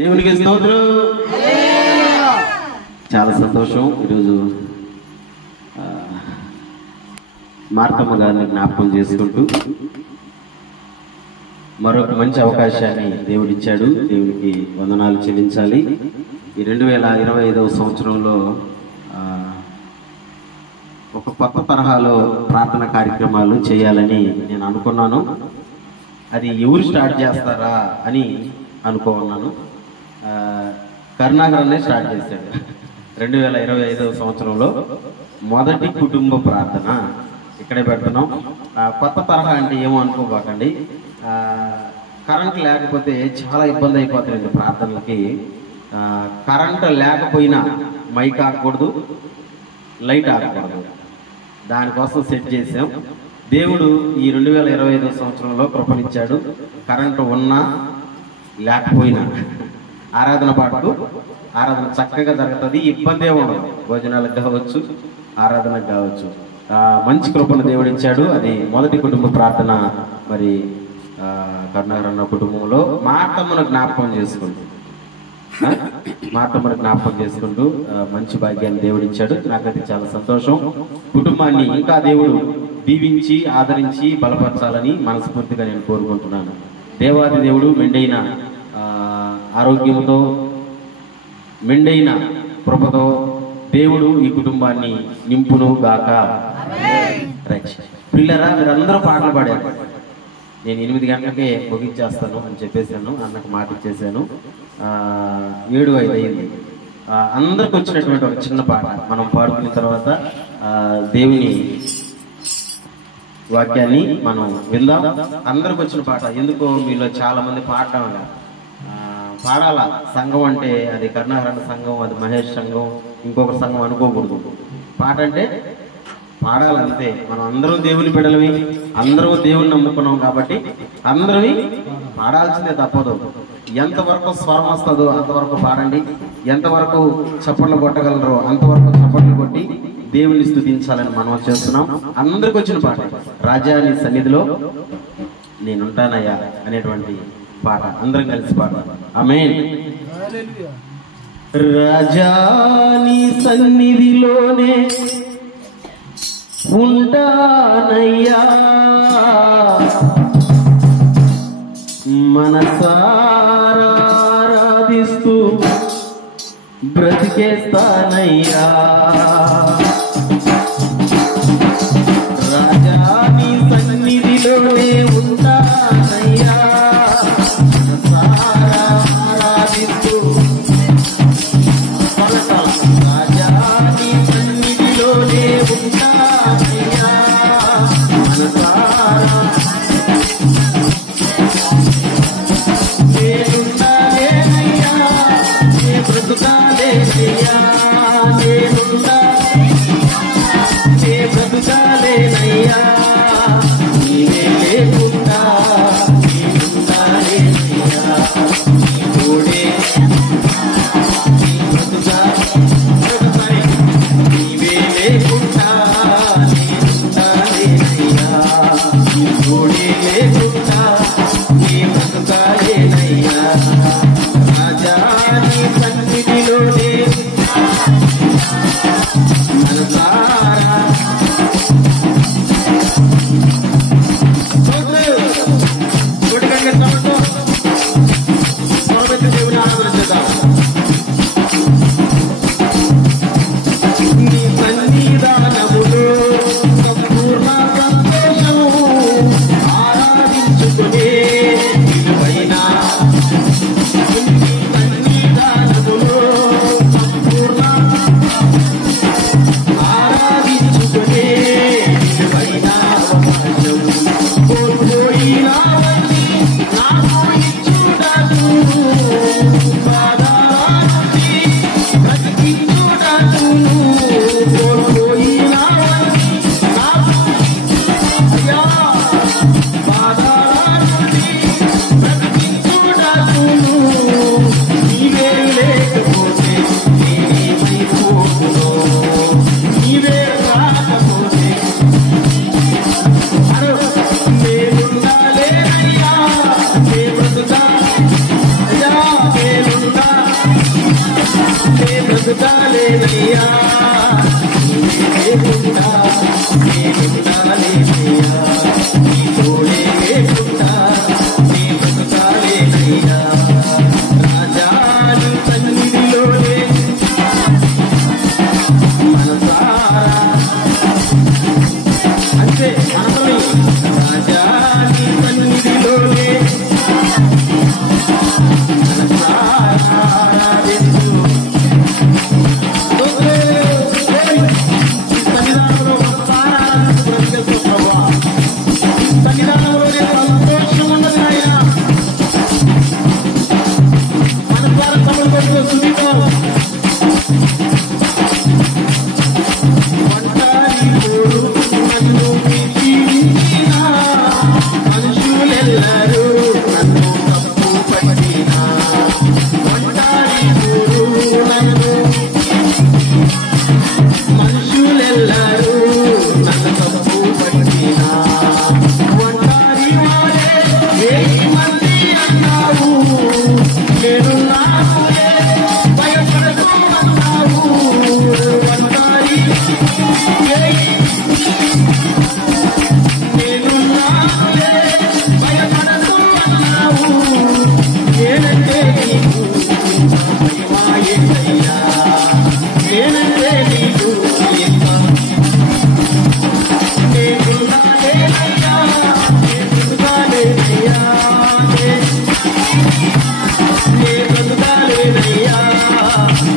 దేవునికి స్తోత్రం. చాలా సంతోషం. ఈరోజు మార్తమ్మ గారిని జ్ఞాపకం చేసుకుంటూ మరొక మంచి అవకాశాన్ని దేవుడిచ్చాడు. దేవునికి వందనాలు చెల్లించాలి. ఈ 2025వ సంవత్సరంలో ఒక కొత్త తరహాలో ప్రార్థన కార్యక్రమాలు చేయాలని నేను అనుకున్నాను. అది ఎవరు స్టార్ట్ చేస్తారా అని అనుకున్నాను. కరుణాకరనే స్టార్ట్ చేశాడు. 2025వ సంవత్సరంలో మొదటి కుటుంబ ప్రార్థన ఇక్కడే పెడుతున్నాం. కొత్త తరహా అంటే ఏమో అనుకోబాకండి. కరెంట్ లేకపోతే చాలా ఇబ్బంది అయిపోతుంది ప్రార్థనలకి. కరెంట్ లేకపోయినా మైక్ ఆగకూడదు, లైట్ ఆగకూడదు. దానికోసం సెట్ చేసాం. దేవుడు ఈ 2025వ సంవత్సరంలో కృపనిచ్చాడు. కరెంటు ఉన్నా లేకపోయినా ఆరాధన పాటకు ఆరాధన చక్కగా జరుగుతుంది. ఇబ్బంది ఉండదు. భోజనాలకు కావచ్చు, ఆరాధనకు కావచ్చు. మంచి కృపను దేవుడిచ్చాడు. అది మొదటి కుటుంబ ప్రార్థన. మరి కరుణాకరన్న కుటుంబంలో మార్తమ్మను జ్ఞాపకం చేసుకుంటూ మంచి భాగ్యాన్ని దేవుడిచ్చాడు. నాకైతే చాలా సంతోషం. కుటుంబాన్ని ఇంకా దేవుడు దీవించి ఆదరించి బలపరచాలని మనస్ఫూర్తిగా నేను కోరుకుంటున్నాను. దేవాది దేవుడు మెండైన ఆరోగ్యంతో, మెండైన కృపతో దేవుడు ఈ కుటుంబాన్ని నింపును గాక. పిల్లరా, మీరందరూ పాటలు పాడారు. నేను 8 గంటలకే ముగించేస్తాను అని చెప్పేశాను. అన్నకు మాట ఇచ్చేసాను. 7:05 అయింది. అందరికి వచ్చినటువంటి ఒక చిన్న పాట మనం పాడుకున్న తర్వాత దేవుని వాక్యాన్ని మనం విందాం. అందరికి వచ్చిన పాట. ఎందుకో మీలో చాలా మంది పాడాల. సంఘం అంటే అది కరుణాకరణ సంఘం, అది మహేష్ సంఘం, ఇంకొక సంఘం అనుకోకూడదు. పాట అంటే పాడాలంతే. మనం అందరూ దేవుని బిడ్డలవి, అందరూ దేవుని నమ్ముకున్నాం కాబట్టి అందరివి పాడాల్సిందే, తప్పదు. ఎంతవరకు స్వరం వస్తుందో అంతవరకు పాడండి. ఎంతవరకు చప్పట్లు కొట్టగలరో అంతవరకు చప్పట్లు కొట్టి దేవుని స్తుతించాలని మనం చేస్తున్నాం. అందరికి వచ్చిన పాట రాజా నీ సన్నిధిలో నేనుంటానయ్యా అనేటువంటి పాట. అందరం కలిసి పాడాలి. ఆమేన్. రాజా నీ సన్నిధిలోనే ఉంటానయ్యా, మనసారా ఆరాధిస్తూ బ్రతికేస్తానయ్యా. రాజా నీ సన్నిధిలోనే ఉంటానయ్యా, మనసారా ఆరాధిస్తూ. రాజా నీ సన్నిధిలోనే ఉంటానయ్యా, మనసారా బ్రతుకాలేనయ్యా, నీవే లేకుండా నేనుండాలేనయ్యా, తోడే నీవే లేకుండా నేనుండాలేనయ్యా, తోడే లేకుండా నీ బ్రతుకాలేనయ్యా. రాజా నీ సన్నిధిలోనే మనసారా దేవుని ఆరాధించుదాం. నీ సన్నిధానములో సంపూర్ణ సంతోషము ఆరాధించుకునే విలువైన కోల్పోయినా నాకు ఇచ్చుటకు లేకుండా నే బ్రతుకాలేనయ్యా, నీవే లేకుండా నే బ్రతుకాలేనయ్యా, నీ తోడే లేకుండా నే బ్రతుకాలేనయ్యా. రాజా నీ సన్నిధిలోనే మనసారా అంతే మనమని రాజా నీ సన్నిధిలోనే సన్నిధానంలోనే సంతోషం ఉన్నది ఆయన. మన ద్వారా సమర్పణ సుధితో ఒంటరి తోడు నన్ను విడిచిన మనుషులెల్లరూ నన్ను తప్పు పట్టిన, ఒంటరి తోడు నన్ను మనుషులెల్లరూ నన్ను తప్పు పట్టిన, ఒంటరి వాడే 1000 మంది అన్నావు, నేను నాకులే భయపడకు అన్నావు, ఒంటరి నేను నాకులే భయపడకు అన్నావు, నేనంటే నీకు మహిమా యేసయ్యా, నేనంటే నీకు ఎంత నేనున్నానేనయ్యా, నేనున్నానేనయ్యా, నే బ్రతుకాలేనయ్యా,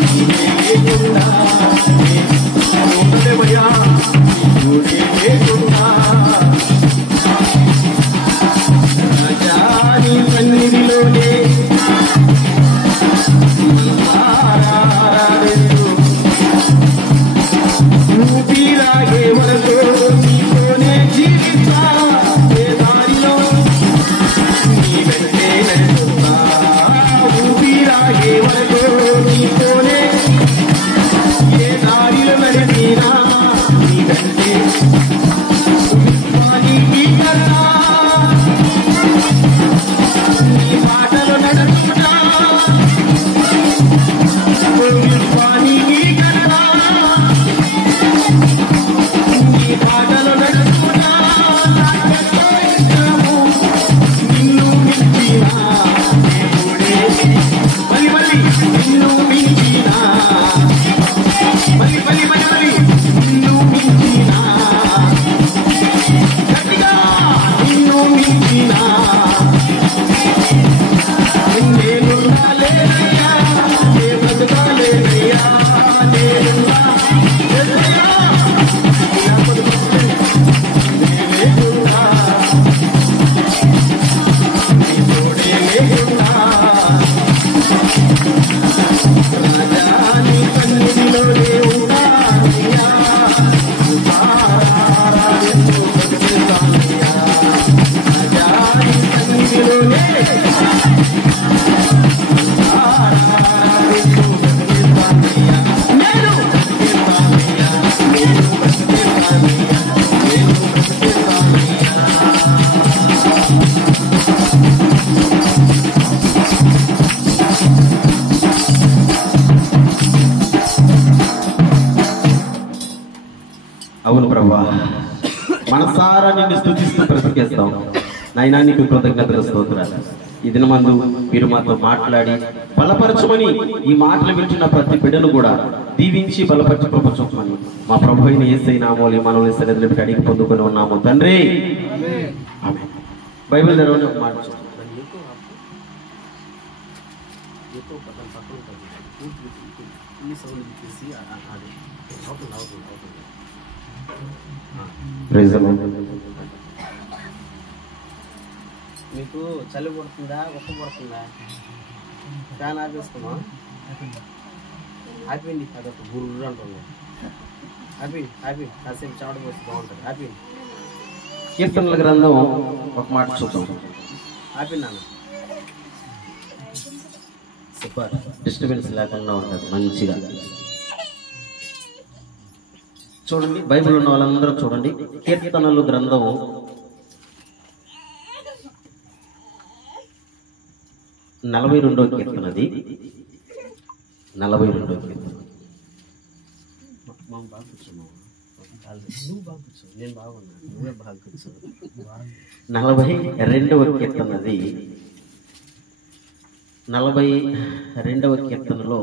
నీవే లేకుండా నే ఉండలేవయ్యా, నీవే లేకుండా. రాజా నీ సన్నిధిలోనే మనసారారెందు ఊపిరాగే వరకు నీతోనే జీవిస్తా, ఏ దారిలో నీ వెంటే నడుస్తా, ఊపిరాగే వరకు నీతోనే ఏ దారిలో నడిపినా నీ వెంటే విశ్వానికి కన్నా నీ మాటలు నడుచుకుంటా, విశ్వానికి కన్నా నీ మాటలు నడుచుకుంటా, నాకెంతో ఇష్టము నిన్ను మించిన దేవుడే, మళ్ళీ నిన్ను మించిన మళ్ళీ నిన్ను మించిన గట్టిగా నిన్ను మించిన నేనున్నాలేనయ్యా, నే బ్రతుకాలేనయ్యా, నేనున్నా యేసయ్యా, ఇలా బతుకుతుంటే నే లేకుండా నీ తోడే లేకుండా. రాజా నీ సన్నిధిలోనే ఉంటానయ్యా, ఉంటారారెందు బ్రతుకుతానయ్యా, రాజా నీ సన్నిధిలోనే ఉంటారారెందు బ్రతుకుతానయ్యా, నేను బ్రతుకుతానయ్యా, నేను బ్రతుకుతానయ్యా, నేను బ్రతుకుతానయ్యా. అవును ప్రభా, మనసారా నిన్ను స్తుతిస్తూ బ్రతికేస్తాం నాయనా, నీకు కృతజ్ఞతలు స్తోత్రాలు. ఈ దినమందు మీరు మాతో మాట్లాడి బలపరచమని, ఈ మాటలు వింటున్న ప్రతి బిడ్డను కూడా దీవించి బలపరిచి పంపించమని మా ప్రభు అయిన యేసయ్య నామములో మనల్ని సన్నిధిలో పెట్టి అడిగి పొందుకొని ఉన్నాము తండ్రి, ఆమేన్. బైబిల్ తెరవని ఒక మాట చూడండి. Praise the lord. మీకు చలి పడుతుందా, ఉక్క పడుతుందా? ఫ్యాన్ ఆపేసుకున్నా ఆపిండి, అదొక గుర్రు అంటుంది. ఆపి కాసేపు చావడ పోస్తే బాగుంటుంది. ఆపిండి. కీర్తనల గ్రంథం ఒక మాట చూద్దాం. ఆపినాను సూపర్, డిస్టర్బెన్స్ లేకుండా ఉంటుంది మంచిగా. చూడండి, బైబిల్ ఉన్న వాళ్ళందరూ చూడండి. కీర్తనలు గ్రంథం 42వ కీర్తనది. 42వ కీర్తన. నువ్వు బాగా కూర్చో, నేను బాగున్నా, నువ్వే బాగా కూర్చో. 42వ కీర్తనది. 42వ కీర్తనలో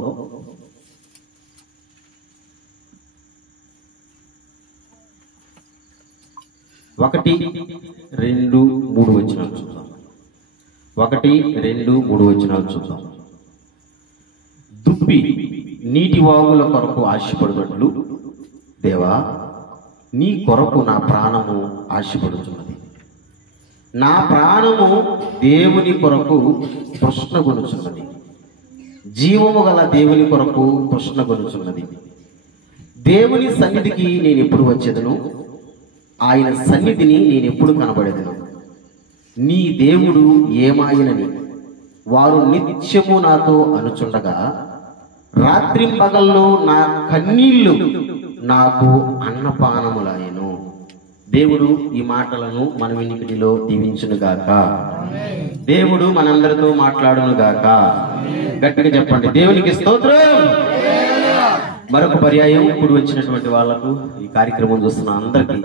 1, 2, 3 వచనాలు చూద్దాం. 1, 2, 3 వచనాలు చూద్దాం. దుప్పి నీటి వాగుల కొరకు ఆశపడినట్లు దేవా నీ కొరకు నా ప్రాణము ఆశపడుతున్నది. నా ప్రాణము దేవుని కొరకు తృష్ణగొనుచున్నది. జీవము గల దేవుని కొరకు తృష్ణగొనుచున్నది. దేవుని సన్నిధికి నేను ఎప్పుడు వచ్చేదను, ఆయన సన్నిధిని నేను ఎప్పుడు కనబడేదను. నీ దేవుడు ఏమాయనని వారు నిత్యము నాతో అనుచుండగా రాత్రింపగల్లో నా కన్నీళ్లు నాకు అన్నపానములాయెను. దేవుడు ఈ మాటలను మన వినికిడిలో దీవించునుగాక. దేవుడు మనందరితో మాట్లాడునుగాక. గట్టిగా చెప్పండి, దేవునికి స్తోత్రం. మరొక పర్యాయం కూడి వచ్చినటువంటి వాళ్లకు, ఈ కార్యక్రమం చూస్తున్న అందరికీ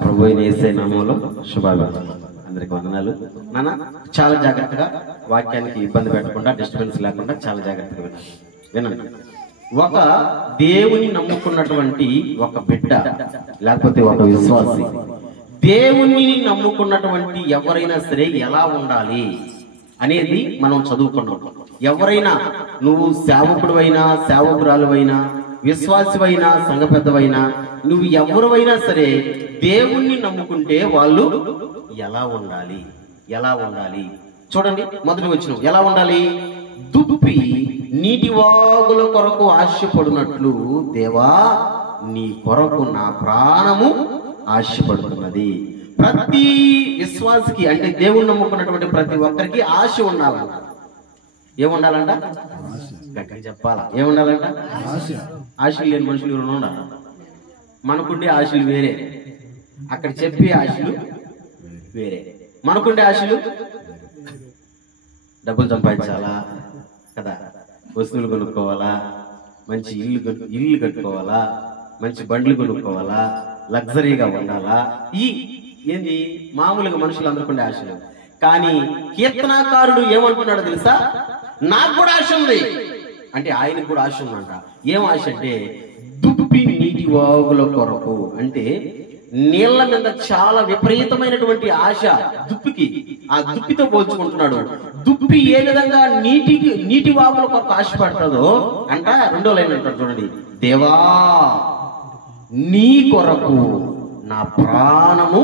ప్రభు అయిన యేసయ్య నామములో శుభాభివందనాలు. అందరికి వందనాలు. నాన్న చాలా జాగ్రత్తగా, వాక్యానికి ఇబ్బంది పెట్టకుండా, డిస్టర్బెన్స్ లేకుండా చాలా జాగ్రత్తగా వినండి. ఒక దేవుని నమ్ముకున్నటువంటి ఒక బిడ్డ లేకపోతే ఒక విశ్వాసి, దేవుని నమ్ముకున్నటువంటి ఎవరైనా సరే ఎలా ఉండాలి అనేది మనం చదువుకున్నాం. ఎవరైనా, నువ్వు సేవకుడువైనా, సేవకురాలువైనా, విశ్వాసివైనా, సంఘ పెద్దవైనా, నువ్వు ఎవరివైనా సరే దేవుణ్ణి నమ్ముకుంటే వాళ్ళు ఎలా ఉండాలి, ఎలా ఉండాలి చూడండి. మొదటి వచనం ఎలా ఉండాలి? దుప్పి నీటి వాగుల కొరకు ఆశపడినట్లు దేవా నీ కొరకు నా ప్రాణము ఆశపడుతున్నది. ప్రతి విశ్వాసికి, అంటే దేవుణ్ణి నమ్ముకున్నటువంటి ప్రతి ఒక్కరికి ఆశ ఉండాలంట. ఏముండాలంట? గట్టిగా చెప్పాలా? ఏముండాలంట? ఆశలు లేని మనుషులు ఎవరు ఉండాలి? మనకుండే ఆశలు వేరే, అక్కడ చెప్పే ఆశలు వేరే. మనకుండే ఆశలు డబ్బులు సంపాదించాలా కదా, వస్తువులు కొనుక్కోవాలా, మంచి ఇల్లు కట్టుకోవాలా, మంచి బండ్లు కొనుక్కోవాలా, లగ్జరీగా ఉండాలా. ఈ ఏంది మామూలుగా మనుషులు అందరికుండే ఆశలు. కానీ కీర్తనాకారుడు ఏమంటున్నాడో తెలుసా? నాకు కూడా ఆశ ఉంది అంటే ఆయనకు కూడా ఆశ ఉందంట. ఏం ఆశ అంటే దుప్పి నీటి వాగుల కొరకు, అంటే నీళ్ల మీద చాలా విపరీతమైనటువంటి ఆశ దుప్పికి. ఆ దుప్పితో పోల్చుకుంటున్నాడు. దుప్పి ఏ విధంగా నీటి వాగుల కొరకు ఆశపడుతుందో అంట. 2వ లైన్ అంటాడు చూడండి, దేవా నీ కొరకు నా ప్రాణము.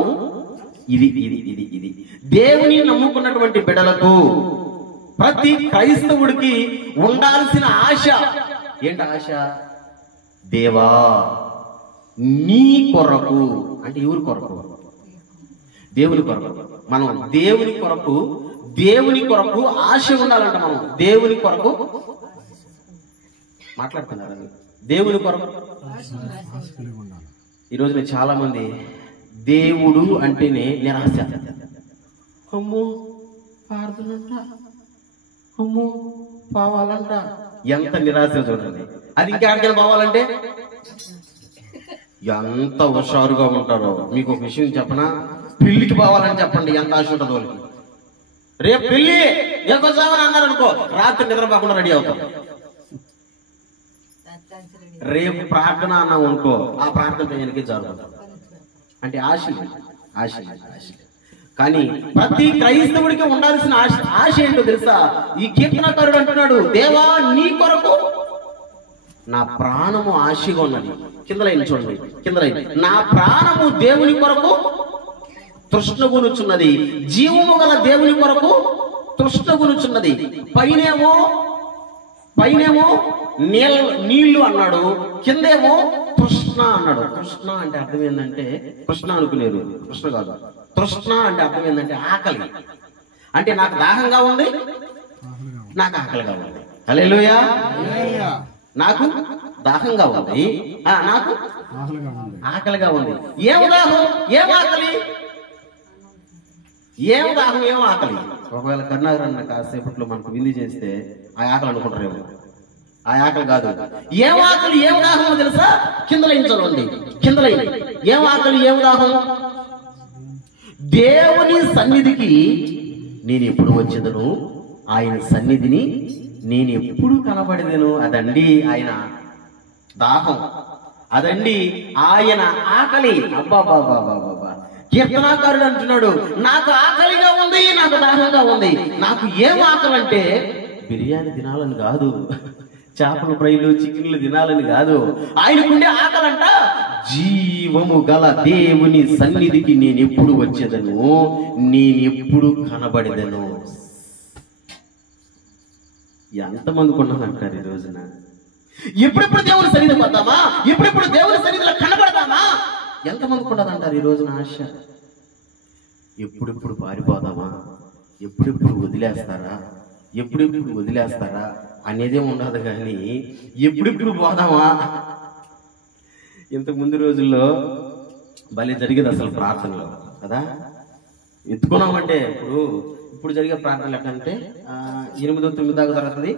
ఇది ఇది ఇది ఇది దేవుని నమ్ముకున్నటువంటి బిడ్డలకు, ప్రతి క్రైస్తవుడికి ఉండాల్సిన ఆశ ఏంటి? ఆశ దేవా నీ కొరకు. అంటే ఎవరి కొరకు? దేవుని కొరకు. మనం దేవుని కొరకు ఆశ ఉండాలంట. మనం దేవుని కొరకు మాట్లాడుతున్నారు. దేవుని కొరకు ఈ రోజున చాలా మంది దేవుడు అంటేనే నిరాశ. అమ్మో పాడుతున్నంట, అమ్మో పోవాలంట. ఎంత నిరాశ చూడండి. అది ఇంకెక్కడికైనా పోవాలంటే ఎంత హుషారుగా ఉంటారో. మీకు ఒక విషయం చెప్పనా? పెళ్లికి పోవాలని చెప్పండి, ఎంత ఆశ ఉంటుంది వాళ్ళకి. రేపు పెళ్లి ఎంతోసామని అన్నారు అనుకో, రాత్రి నిద్రపోకుండా రెడీ అవుతాం. రేపు ప్రార్థన అన్నాం అనుకో, ఆ ప్రార్థన టైంకి జరుగుతాం. అంటే ఆశ. కానీ ప్రతి క్రైస్తవుడికి ఉండాల్సిన ఆశ ఏంటో తెలుసా? ఈ కీర్తనకారుడు అంటున్నాడు, దేవా నీ కొరకు నా ప్రాణము ఆశగా ఉన్నది. కింద లైన్ చూడండి, కింద లైన్, నా ప్రాణము దేవుని కొరకు తృష్ణగునుచున్నది. జీవము గల దేవుని కొరకు తృష్ణగునుచున్నది. పైనేమో నీళ్లు అన్నాడు, కిందేమో తృష్ణ అన్నాడు. తృష్ణ అంటే అర్థం ఏంటంటే, కృష్ణ అనుకునేది, కృష్ణ కాదు. తృష్ణ అంటే అర్థం ఏంటంటే ఆకలి. అంటే నాకు దాహంగా ఉంది, నాకు ఆకలిగా ఉంది. హల్లెలూయా. నాకు దాహంగా ఉంది, నాకు ఆకలిగా ఉంది. ఏం దాహం, ఏం ఆకలి? ఏం దాహం, ఏం ఆకలి? ఒకవేళ కరుణాకరన్న కాసేపట్లో మనకు విందు చేస్తే ఆ ఆకలి అనుకుంటారేమో. ఆ ఆకలి కాదు. ఏం ఆకలి ఏం దాహమో తెలుసా? కిందలైంచండి, కిందలై ఏం ఆకలి ఏం దాహం? దేవుని సన్నిధికి నేను ఎప్పుడు వచ్చేదను, ఆయన సన్నిధిని నేను ఎప్పుడు కనబడేదను. అదండి ఆయన దాహం, అదండి ఆయన ఆకలి. అబ్బాబాబాబాబా, కీర్తనాకారుడు అంటున్నాడు, నాకు ఆకలిగా ఉంది, నాకు దాహంగా ఉంది. నాకు ఏం ఆకలి అంటే బిర్యానీ తినాలని కాదు, చేపల ఫ్రైలు చికెన్లు తినాలని కాదు. ఆయనకుండే ఆకలంట జీవము గల దేవుని సన్నిధికి నేను ఎప్పుడు వచ్చేదను, నేను ఎప్పుడు కనబడేదను. ఎంతమందికి ఉన్నదంటారు ఈ రోజున? ఎప్పుడెప్పుడు దేవుని సన్నిధికి వద్దామా, ఎప్పుడెప్పుడు దేవుని సన్నిధిలో కనబడదామా? ఎంతమందికి ఉన్నదంటారు ఈ రోజున ఆశ? ఎప్పుడెప్పుడు పారిపోదామా, ఎప్పుడెప్పుడు వదిలేస్తారా, ఎప్పుడెప్పుడు వదిలేస్తారా అనేదే ఉండదు. కానీ ఎప్పుడెప్పుడు పోదామా. ఇంతకు ముందు రోజుల్లో భలే జరిగేది అసలు ప్రార్థనలో కదా. ఎత్తుకున్నామంటే ఇప్పుడు జరిగే ప్రార్థనలు ఎట్లంటే 8-9 దాకా జరుగుతుంది.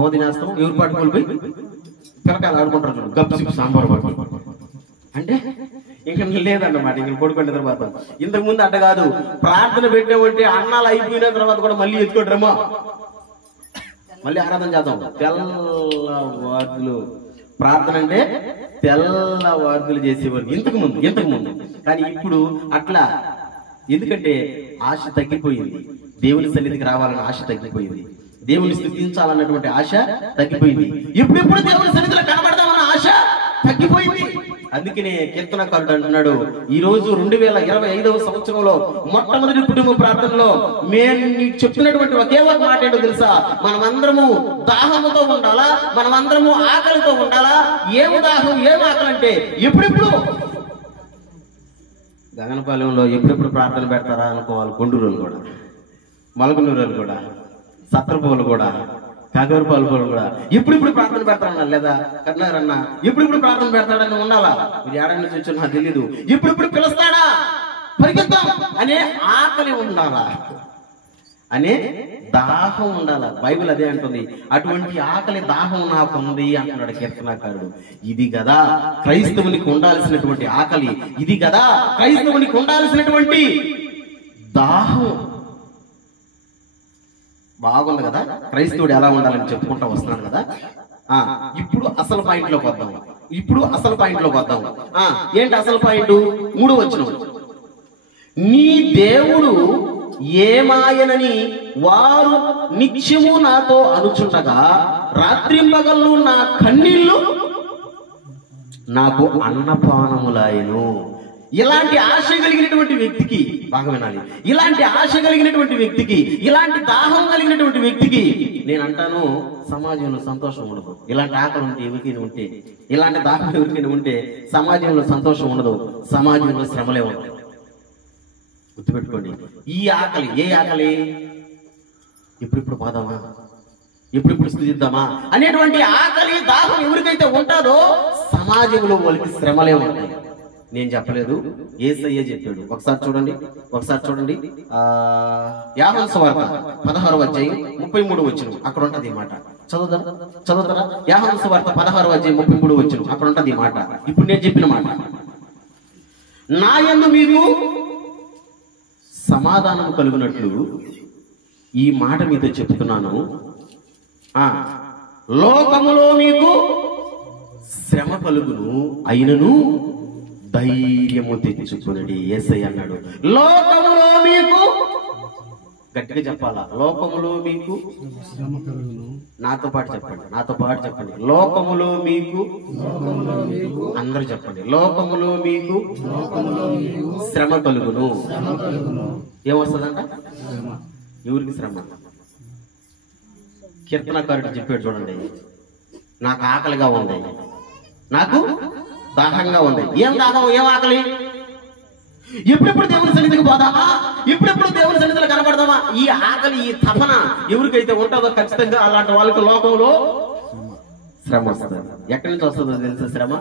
బోధినేస్తాం, ఎవరి పాటు కోల్పోయి పిల్లకాయలు ఆడుకుంటారు చూడు, గప్పు సాంబార్ పాటు అంటే ఇంక లేదన్నమాట. ఇంక పడుకునే తర్వాత ఇంతకు ముందు అట్ట కాదు. ప్రార్థన పెట్టామంటే అన్నాలు అయిపోయిన తర్వాత కూడా మళ్ళీ ఎత్తుకోటరేమో, మళ్ళీ ఆరాధన చేద్దాం. తెల్లవార్దులు ప్రార్థన అంటే తెల్లవార్దులు చేసేవారు ఇంతకు ముందు. కానీ ఇప్పుడు అట్లా, ఎందుకంటే ఆశ తగ్గిపోయింది. దేవుని సన్నిధికి రావాలన్న ఆశ తగ్గిపోయింది. దేవుని స్తుతించాలన్నటువంటి ఆశ తగ్గిపోయింది. ఎప్పుడెప్పుడు దేవుని సన్నిధిలో కనబడదామన్న ఆశ తగ్గిపోయింది. అందుకనే కీర్తనకారుడు అంటున్నాడు, ఈ రోజు 2025వ సంవత్సరంలో మొట్టమొదటి కుటుంబ ప్రార్థనలో మేము నీకు చెప్తున్నటువంటి ఒకే ఒక మాట ఏంటో తెలుసా? మనమందరము దాహముతో ఉండాలా, మనమందరము ఆకలితో ఉండాలా. ఏము దాహం ఏం ఆకలి అంటే ఎప్పుడెప్పుడు గగనపాలెంలో ఎప్పుడెప్పుడు ప్రార్థన పెడతారా అనుకోవాలి. కొండూరులు కూడా, మలకనూరులు కూడా, సత్రపోలు కూడా, కాగవరపాలు కూడా ఎప్పుడెప్పుడు ప్రార్థన పెడతారన్నా లేదా? కర్ణారన్న ఎప్పుడెప్పుడు ప్రార్థన పెడతాడని ఉండాలా? మీరు ఏడాది నుంచి వచ్చి నాకు తెలీదు. ఎప్పుడెప్పుడు పిలుస్తాడా పరిగెత్తాం అనే ఆకలి ఉండాలా, అనే దాహం ఉండాలా. బైబిల్ అదే అంటుంది. అటువంటి ఆకలి దాహం నాకు ఉంది అంటున్నాడు కీర్తనాకారుడు. ఇది కదా క్రైస్తవునికి ఉండాల్సినటువంటి ఆకలి, ఇది కదా క్రైస్తవునికి ఉండాల్సినటువంటి దాహం. బాగుంది కదా క్రైస్తవుడు ఎలా ఉండాలని చెప్పుకుంటా వస్తున్నాను కదా. ఇప్పుడు అసలు పాయింట్ లోకి వద్దాం. ఏంటి అసలు పాయింట్? 3వ వచనం, నీ దేవుడు ఏమాయనని వారు నిత్యము నాతో అనుచుండగా రాత్రింపగళ్ళు నా కన్నీళ్లు నాకు అన్నపానములాయను. ఇలాంటి ఆశ కలిగినటువంటి వ్యక్తికి, బాగా వినాలి, ఇలాంటి ఆశ కలిగినటువంటి వ్యక్తికి, ఇలాంటి దాహం కలిగినటువంటి వ్యక్తికి నేను అంటాను, సమాజంలో సంతోషం ఉండదు. ఇలాంటి ఆకలి ఉంటే ఎవరికైనా ఉంటే, ఇలాంటి దాహం ఎవరికైనా ఉంటే సమాజంలో సంతోషం ఉండదు, సమాజంలో శ్రమలే ఉంటాయి. గుర్తుపెట్టుకోండి. ఈ ఆకలి ఏ ఆకలి? ఎప్పుడిప్పుడు పోదామా, ఎప్పుడిప్పుడు స్థుతిద్దామా అనేటువంటి ఆకలి దాహం ఎవరికైతే ఉంటుందో సమాజంలో వాళ్ళకి శ్రమలే ఉంటాయి. నేను చెప్పలేదు, యేసయ్య చెప్పాడు. ఒకసారి చూడండి యోహాను సువార్త 16వ అధ్యాయం 33వ వచనం, అక్కడ ఉంటది ఈ మాట. చదువుతారా? యోహాను సువార్త 16వ అధ్యాయం 33వ వచనం, అక్కడ ఉంటది ఈ మాట. ఇప్పుడు నేను చెప్పిన మాట, నా యందు మీరు సమాధానం కలుగునట్లు ఈ మాట మీతో చెప్తున్నాను. లోకములో మీకు శ్రమ కలుగును, అయినను ధైర్యము తెచ్చుకునడి. యేసయ్య అన్నాడు, లోకములో మీకు, గట్టిగా చెప్పాలా, లోకములో మీకు శ్రమ కలుగును. నాతో పాటు చెప్పండి, లోకములో మీకు, అందరూ చెప్పండి, లోకములో మీకు శ్రమ కలుగును. ఏమొస్తుందంట? ఎవరికి శ్రమ? కీర్తనకారుడు చెప్పాడు చూడండి, నాకు ఆకలిగా ఉంది, నాకు దాహంగా ఉంది. ఏం దాహం, ఏం ఆకలి? ఎప్పుడెప్పుడు దేవుని సన్నిధికి పోదామా, ఎప్పుడెప్పుడు దేవుని సన్నిధిలో కనబడదామా? ఈ ఆకలి, ఈ తపన ఎవరికైతే ఉంటుందో ఖచ్చితంగా అలాంటి వాళ్ళకి లోకంలో శ్రమ వస్తుంది. ఎక్కడి నుంచి వస్తుందో తెలుసా శ్రమ?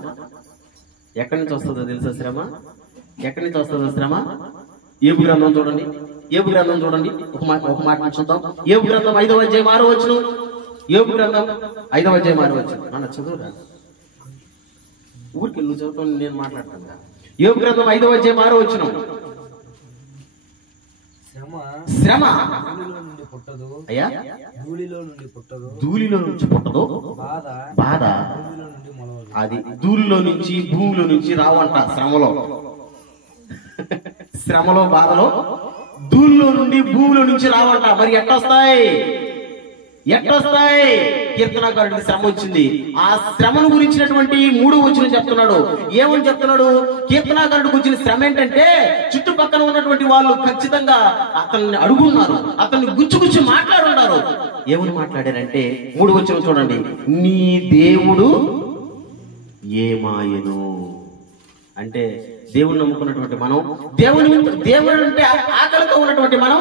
ఎక్కడి నుంచి వస్తుందో శ్రమ? ఏబు గ్రంథం చూడండి, యోబు గ్రంథం చూడండి, ఒక మాట చూద్దాం. యోబు గ్రంథం 5వ అధ్యాయం 6వ వచనం. యోబు గ్రంథం 5వ అధ్యాయం 6వ వచనం. నాన్న చదువురా, ఊరికి నువ్వు చదువుతావు, నేను మాట్లాడుతున్నా. యోబు గ్రంథం 5వ అధ్యాయం 6వ వచనం. శ్రమ అయ్యా ధూళిలో నుంచి పుట్టదు, బాధ అది ధూళిలో నుంచి భూమిలో నుంచి రావంట. శ్రమలో బాధలో ధూళిలో నుండి భూమిలో నుంచి రావంట. మరి ఎట్టొస్తాయి? కీర్తనాకారుడికి శ్రమ వచ్చింది. ఆ శ్రమను గురించినటువంటి 3వ వచనం చెప్తున్నాడు. ఏమని చెప్తున్నాడు? కీర్తనాకారుడికి వచ్చిన శ్రమ ఏంటంటే చుట్టుపక్కల ఉన్నటువంటి వాళ్ళు ఖచ్చితంగా అతన్ని అడుగున్నారు, అతన్ని గుచ్చి మాట్లాడున్నారు. ఏమని మాట్లాడారంటే 3వ వచనం చూడండి. నీ దేవుడు ఏమాయను అంటే దేవుని నమ్ముకున్నటువంటి మనం, దేవుడు అంటే ఆకలితో ఉన్నటువంటి మనం,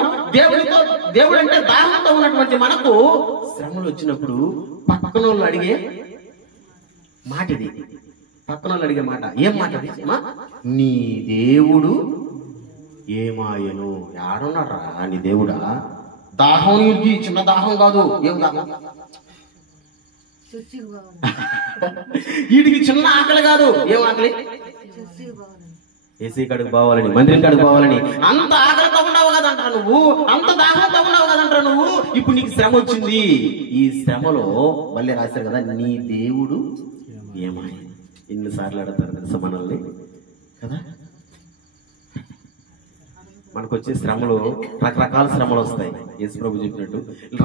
దేవుడు అంటే దాహంతో ఉన్నటువంటి మనకు శ్రమలు వచ్చినప్పుడు పక్కన వాళ్ళు అడిగే మాట ఇది. పక్కన వాళ్ళు అడిగే మాట ఏం మాట? నీ దేవుడు ఏమాయను. ఏడున్నారా నీ దేవుడా? దాహం చిన్న దాహం కాదు. ఏం దాహం? వీడికి చిన్న ఆకలి కాదు. ఏం ఆకలి? ఏసీ కాడికి పోవాలని, మందిరం కాడికి పోవాలని. అంత ఆకలితో ఉన్నావు కదంటారా నువ్వు, అంత దాహంతో ఉన్నావు కదంటారా నువ్వు. ఇప్పుడు నీకు శ్రమ వచ్చింది. ఈ శ్రమలో మళ్ళీ రాశారు కదా, నీ దేవుడు ఏమాయ. ఎన్నిసార్లు అడతారు తెలుసా మనల్ని కదా. మనకు వచ్చే శ్రమలు రకరకాల శ్రమలు వస్తాయి. యేసు ప్రభు చెప్పినట్టు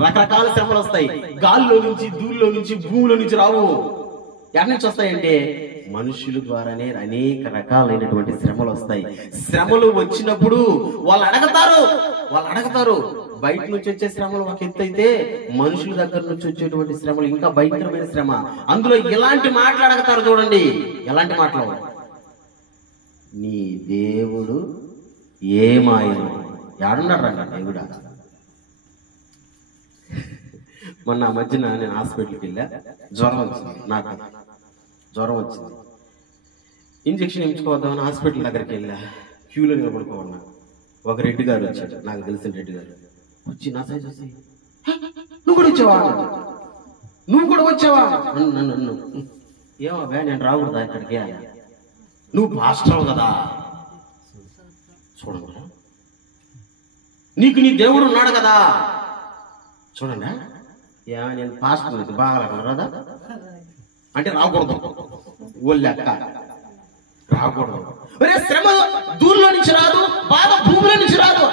రకరకాల శ్రమలు వస్తాయి. గాల్లో నుంచి, ధూళిలో నుంచి, భూమిలో నుంచి రావు. ఎక్కడి నుంచి వస్తాయంటే మనుషుల ద్వారానే అనేక రకాలైనటువంటి శ్రమలు వస్తాయి. శ్రమలు వచ్చినప్పుడు వాళ్ళు అడగతారు. బయట నుంచి వచ్చే శ్రమలు ఒక ఎత్తు అయితే, మనుషుల దగ్గర నుంచి వచ్చేటువంటి శ్రమలు ఇంకా భయంకరమైన శ్రమ. అందులో ఇలాంటి మాటలు అడగతారు చూడండి. ఎలాంటి మాటలు? నీ దేవుడు ఏమాయను. ఏడున్నాడు రండి దేవుడా. మొన్న మధ్యన నేను హాస్పిటల్కి వెళ్ళా. జ్వరం వచ్చింది. ఇంజక్షన్ ఇచ్చుకోవద్దామని హాస్పిటల్ దగ్గరికి వెళ్ళా. క్యూలో నిలబడుకోమన్నా. ఒక రెడ్డి గారు వచ్చాడు, నాకు తెలిసిన రెడ్డి గారు. వచ్చి నా సైజ్ వస్తాయి, నువ్వు కూడా వచ్చావా నన్ను ఏమో నేను రాకూడదా ఇక్కడికి? నువ్వు పాస్టర్ కదా, చూడండి నీకు నీ దేవుడు ఉన్నాడు కదా. చూడండి నేను పాస్టర్ బాగా రాదా అంటే రాకూడదు. ఒళ్ళెక్క రాకూడదు. శ్రమ దూరంలో నుంచి రాదు, బాధ భూమిలో నుంచి రాదు.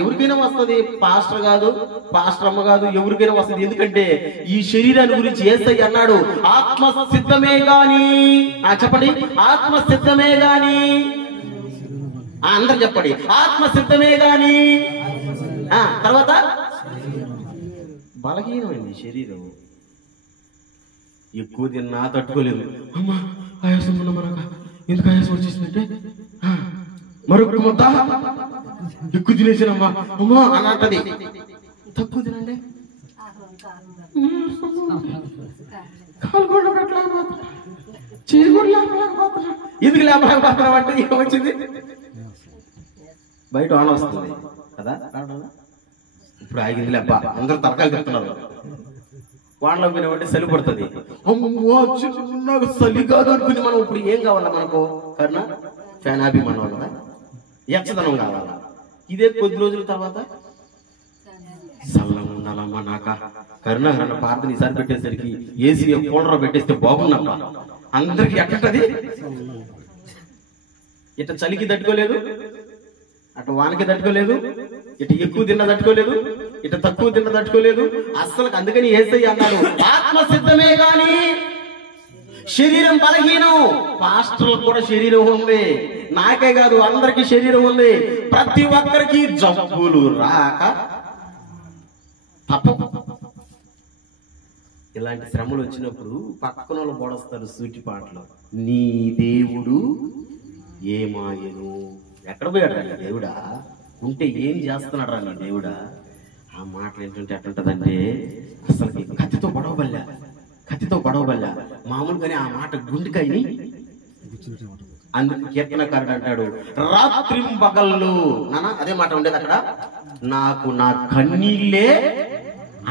ఎవరికైనా వస్తుంది. పాస్టర్ కాదు, పాస్టర్ అమ్మ కాదు, ఎవరికైనా వస్తుంది. ఎందుకంటే ఈ శరీరాన్ని గురించి యేసయ్య అన్నాడు, ఆత్మ సిద్ధమే గాని. చెప్పండి, ఆత్మ సిద్ధమే గాని. అందరు చెప్పండి, ఆత్మ సిద్ధమే గాని. తర్వాత బలహీనమైంది శరీరం. ఎక్కువ తిన్నా తట్టుకోలేదు. అమ్మా ఆయాసం ఉన్న మనక ఎందుకు ఆయాసం వచ్చేసిందంటే మరొక ముద్ద ఎక్కువ తినేసానమ్మా అమ్మా అని అంటది. తక్కువ తినండి, కాలు కూడా పెట్టలేకపోతున్నా, చేయి కూడా లేపలేకపోతున్నా. ఎందుకు లేపలేకపోతున్నావు అంటే ఏమొచ్చింది? బయట వాన వస్తుంది కదా. ఇప్పుడు ఆగింది లేబ్బా, అందరూ తరకాలు చెప్తున్నారు. వానలో పోయినామంటే చలి పడుతుంది. నాకు చలి కాదు అనుకుని మనం ఇప్పుడు ఏం కావాలా మనకు? కరుణ, ఫ్యాన్ ఆపి మనం కదా, ఎచ్చదనం కావాలా. ఇదే కొద్ది రోజుల తర్వాత చల్లంగా ఉండాలమ్మా. నాక కరుణ ప్రార్థన ఈసారి పెట్టేసరికి ఏసీ కూలర్ పెట్టేస్తే బాగున్నప్ప. అందరికి ఎట్టది, ఇట్ట చలికి తట్టుకోలేదు, అటు వానకి తట్టుకోలేదు, ఇటు ఎక్కువ తిన్న తట్టుకోలేదు, ఇటు తక్కువ తిన్న తట్టుకోలేదు అస్సలు. అందుకని యేసయ్య అన్నాడు, ఆత్మ సిద్ధమే గాని శరీరం బలహీనం. పాస్టర్లకు కూడా శరీరం ఉంది, నాకే కాదు అందరికి శరీరం ఉంది. ప్రతి ఒక్కరికి జబ్బులు రాక తప్ప. ఇలాంటి శ్రమలు వచ్చినప్పుడు పక్కన వాళ్ళు పొడస్తారు సూటి పాటలు, నీ దేవుడు ఏమాయను. ఎక్కడ పోయాడు రా దేవుడా? ఉంటే ఏం చేస్తున్నాడు రా నీ దేవుడా? ఆ మాటలు ఏంటంటే ఎట్టుంటదంటే అసలు కత్తితో పడవబల్లా మామూలుగానే ఆ మాట గుండెకాయని అందుకు కీర్తనకారుడు అంటాడు, రాత్రింబగళ్ళు నాన్న అదే మాట ఉండేది అక్కడ, నాకు నా కన్నీళ్ళే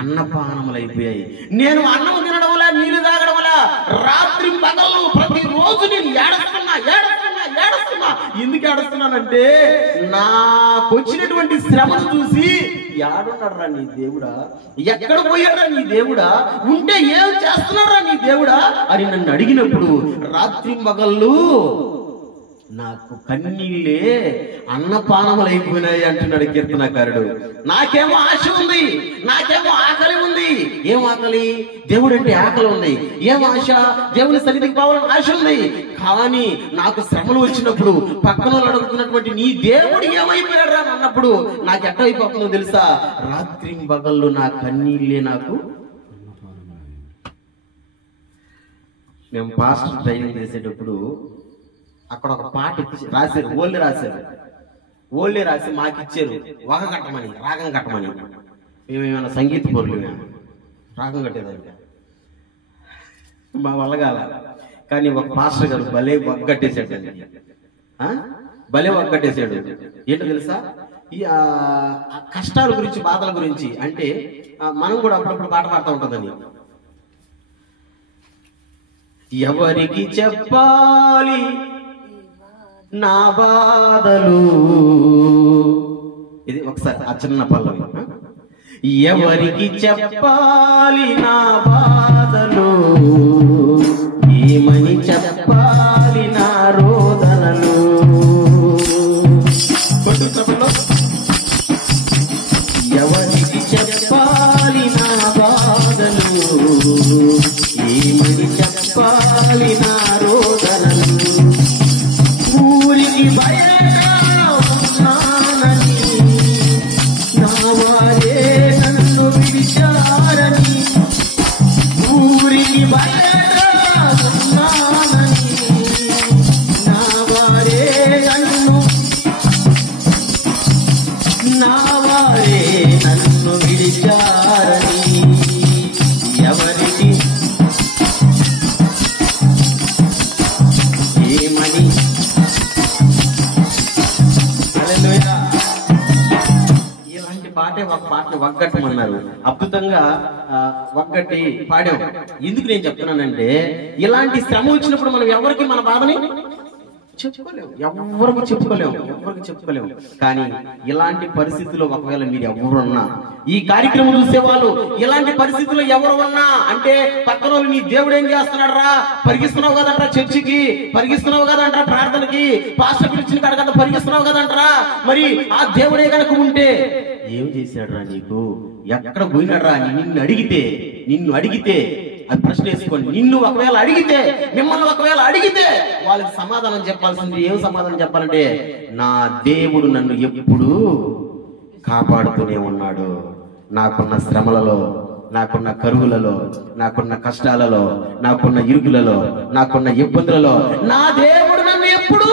అన్నపానములైపోయాయి. నేను అన్నం తినడం వల్ల, నీళ్లు తాగడం వల్ల రాత్రి పగళ్ళు ప్రతిరోజు నేను ఏడుస్తున్నా. ఎందుకు ఏడుస్తున్నానంటే నాకు వచ్చినటువంటి శ్రమను చూసి, ఏడున్నాడురా నీ దేవుడా, ఎక్కడ పోయాడా నీ దేవుడా, ఉంటే ఏం చేస్తున్నారా నీ దేవుడా అని నన్ను అడిగినప్పుడు రాత్రి పగళ్ళు నాకు కన్నీళ్ళే అన్నపానములు అయిపోయినాయి అంటున్నాడు కీర్తనకారుడు. నాకేమో ఆశ ఉంది, నాకేమో ఆకలి ఉంది. ఏం ఆకలి? దేవుడు అంటే ఆకలి ఉంది. ఏం ఆశ? దేవుని సన్నిధికి పోవాలని ఆశ ఉంది. కానీ నాకు శ్రమలు వచ్చినప్పుడు పక్కన అడుగుతున్నటువంటి నీ దేవుడు ఏమైపోయాడు రా అన్నప్పుడు నాకు ఎట్టయిపోతుందో తెలుసా? రాత్రి పగళ్ళు నా కన్నీళ్ళే నాకు. మేము పాస్టర్ ట్రైనింగ్ చేసేటప్పుడు అక్కడ ఒక పాట రాశారు, ఓళ్ళే రాసి మాకు ఇచ్చారు, ఒక కట్టమని, రాగం కట్టమని. మేమేమైనా సంగీత పరులు, రాగం కట్టేదానికి మా వల్ల కాల. కానీ ఒక పాస్టర్ గారు భలే వగ్గట్టేశాడు, ఏంటో తెలుసా? ఈ కష్టాల గురించి, బాధల గురించి. అంటే మనం కూడా అప్పుడప్పుడు పాట పాడుతూ ఉంటుందని, ఎవరికి చెప్పాలి నా బాధలు. ఇది ఒకసారి ఆ చిన్న పల్లవి. ఎవరికి చెప్పాలి నా బాధలు, ఏమని చెప్పాలి నా రోదనలు. ఎవరికి చెప్పాలి నా బాధలు, ఏమని చెప్పాలి నా రోదనలు. ఊరికి బయట ఉన్నానని, నా వారే నన్ను విడిచారని. ఊరికి బయట ఉన్నానని, నా వారే నన్ను విడిచారని. ఎవరికి ఏమని. ఇలాంటి పాటే ఒక పాటను వగ్గట్టమన్నారు. అద్భుతంగా వగ్గట్టి పాడాం. ఎందుకు నేను చెప్తున్నానంటే, ఇలాంటి శ్రమ వచ్చినప్పుడు మనం ఎవరికి మన బాధని ఎవరికి చెప్పుకోలేము. కానీ ఇలాంటి పరిస్థితుల్లో ఒకవేళ మీరు ఎవరున్నా, ఈ కార్యక్రమం చూసేవాళ్ళు ఇలాంటి పరిస్థితుల్లో ఎవరు ఉన్నా అంటే, పక్కన వాళ్ళు నీ దేవుడు ఏం చేస్తున్నాడు రా, పరిగిస్తున్నావు కదంటారా చర్చికి, పరిగిస్తున్నావు కదంటారా ప్రార్థనకి, పాస్టర్ పిలిచిన కాడకంతా పరిగిస్తున్నావు కదంటారా, మరి ఆ దేవుడే కనుక ఉంటే ఏం చేశాడు రా నీకు, ఎక్కడ పోయినాడు రా నిన్ను అడిగితే అది ప్రశ్న వేసుకోండి. నిన్ను ఒకవేళ అడిగితే, మిమ్మల్ని ఒకవేళ అడిగితే వాళ్ళకి సమాధానం చెప్పాల్సింది. ఏం సమాధానం చెప్పాలంటే, నా దేవుడు నన్ను ఎప్పుడూ కాపాడుతూనే ఉన్నాడు. నాకున్న శ్రమలలో, నాకున్న కరువులలో, నాకున్న కష్టాలలో, నాకున్న ఇరుకులలో, నాకున్న ఇబ్బందులలో నా దేవుడు నన్ను ఎప్పుడూ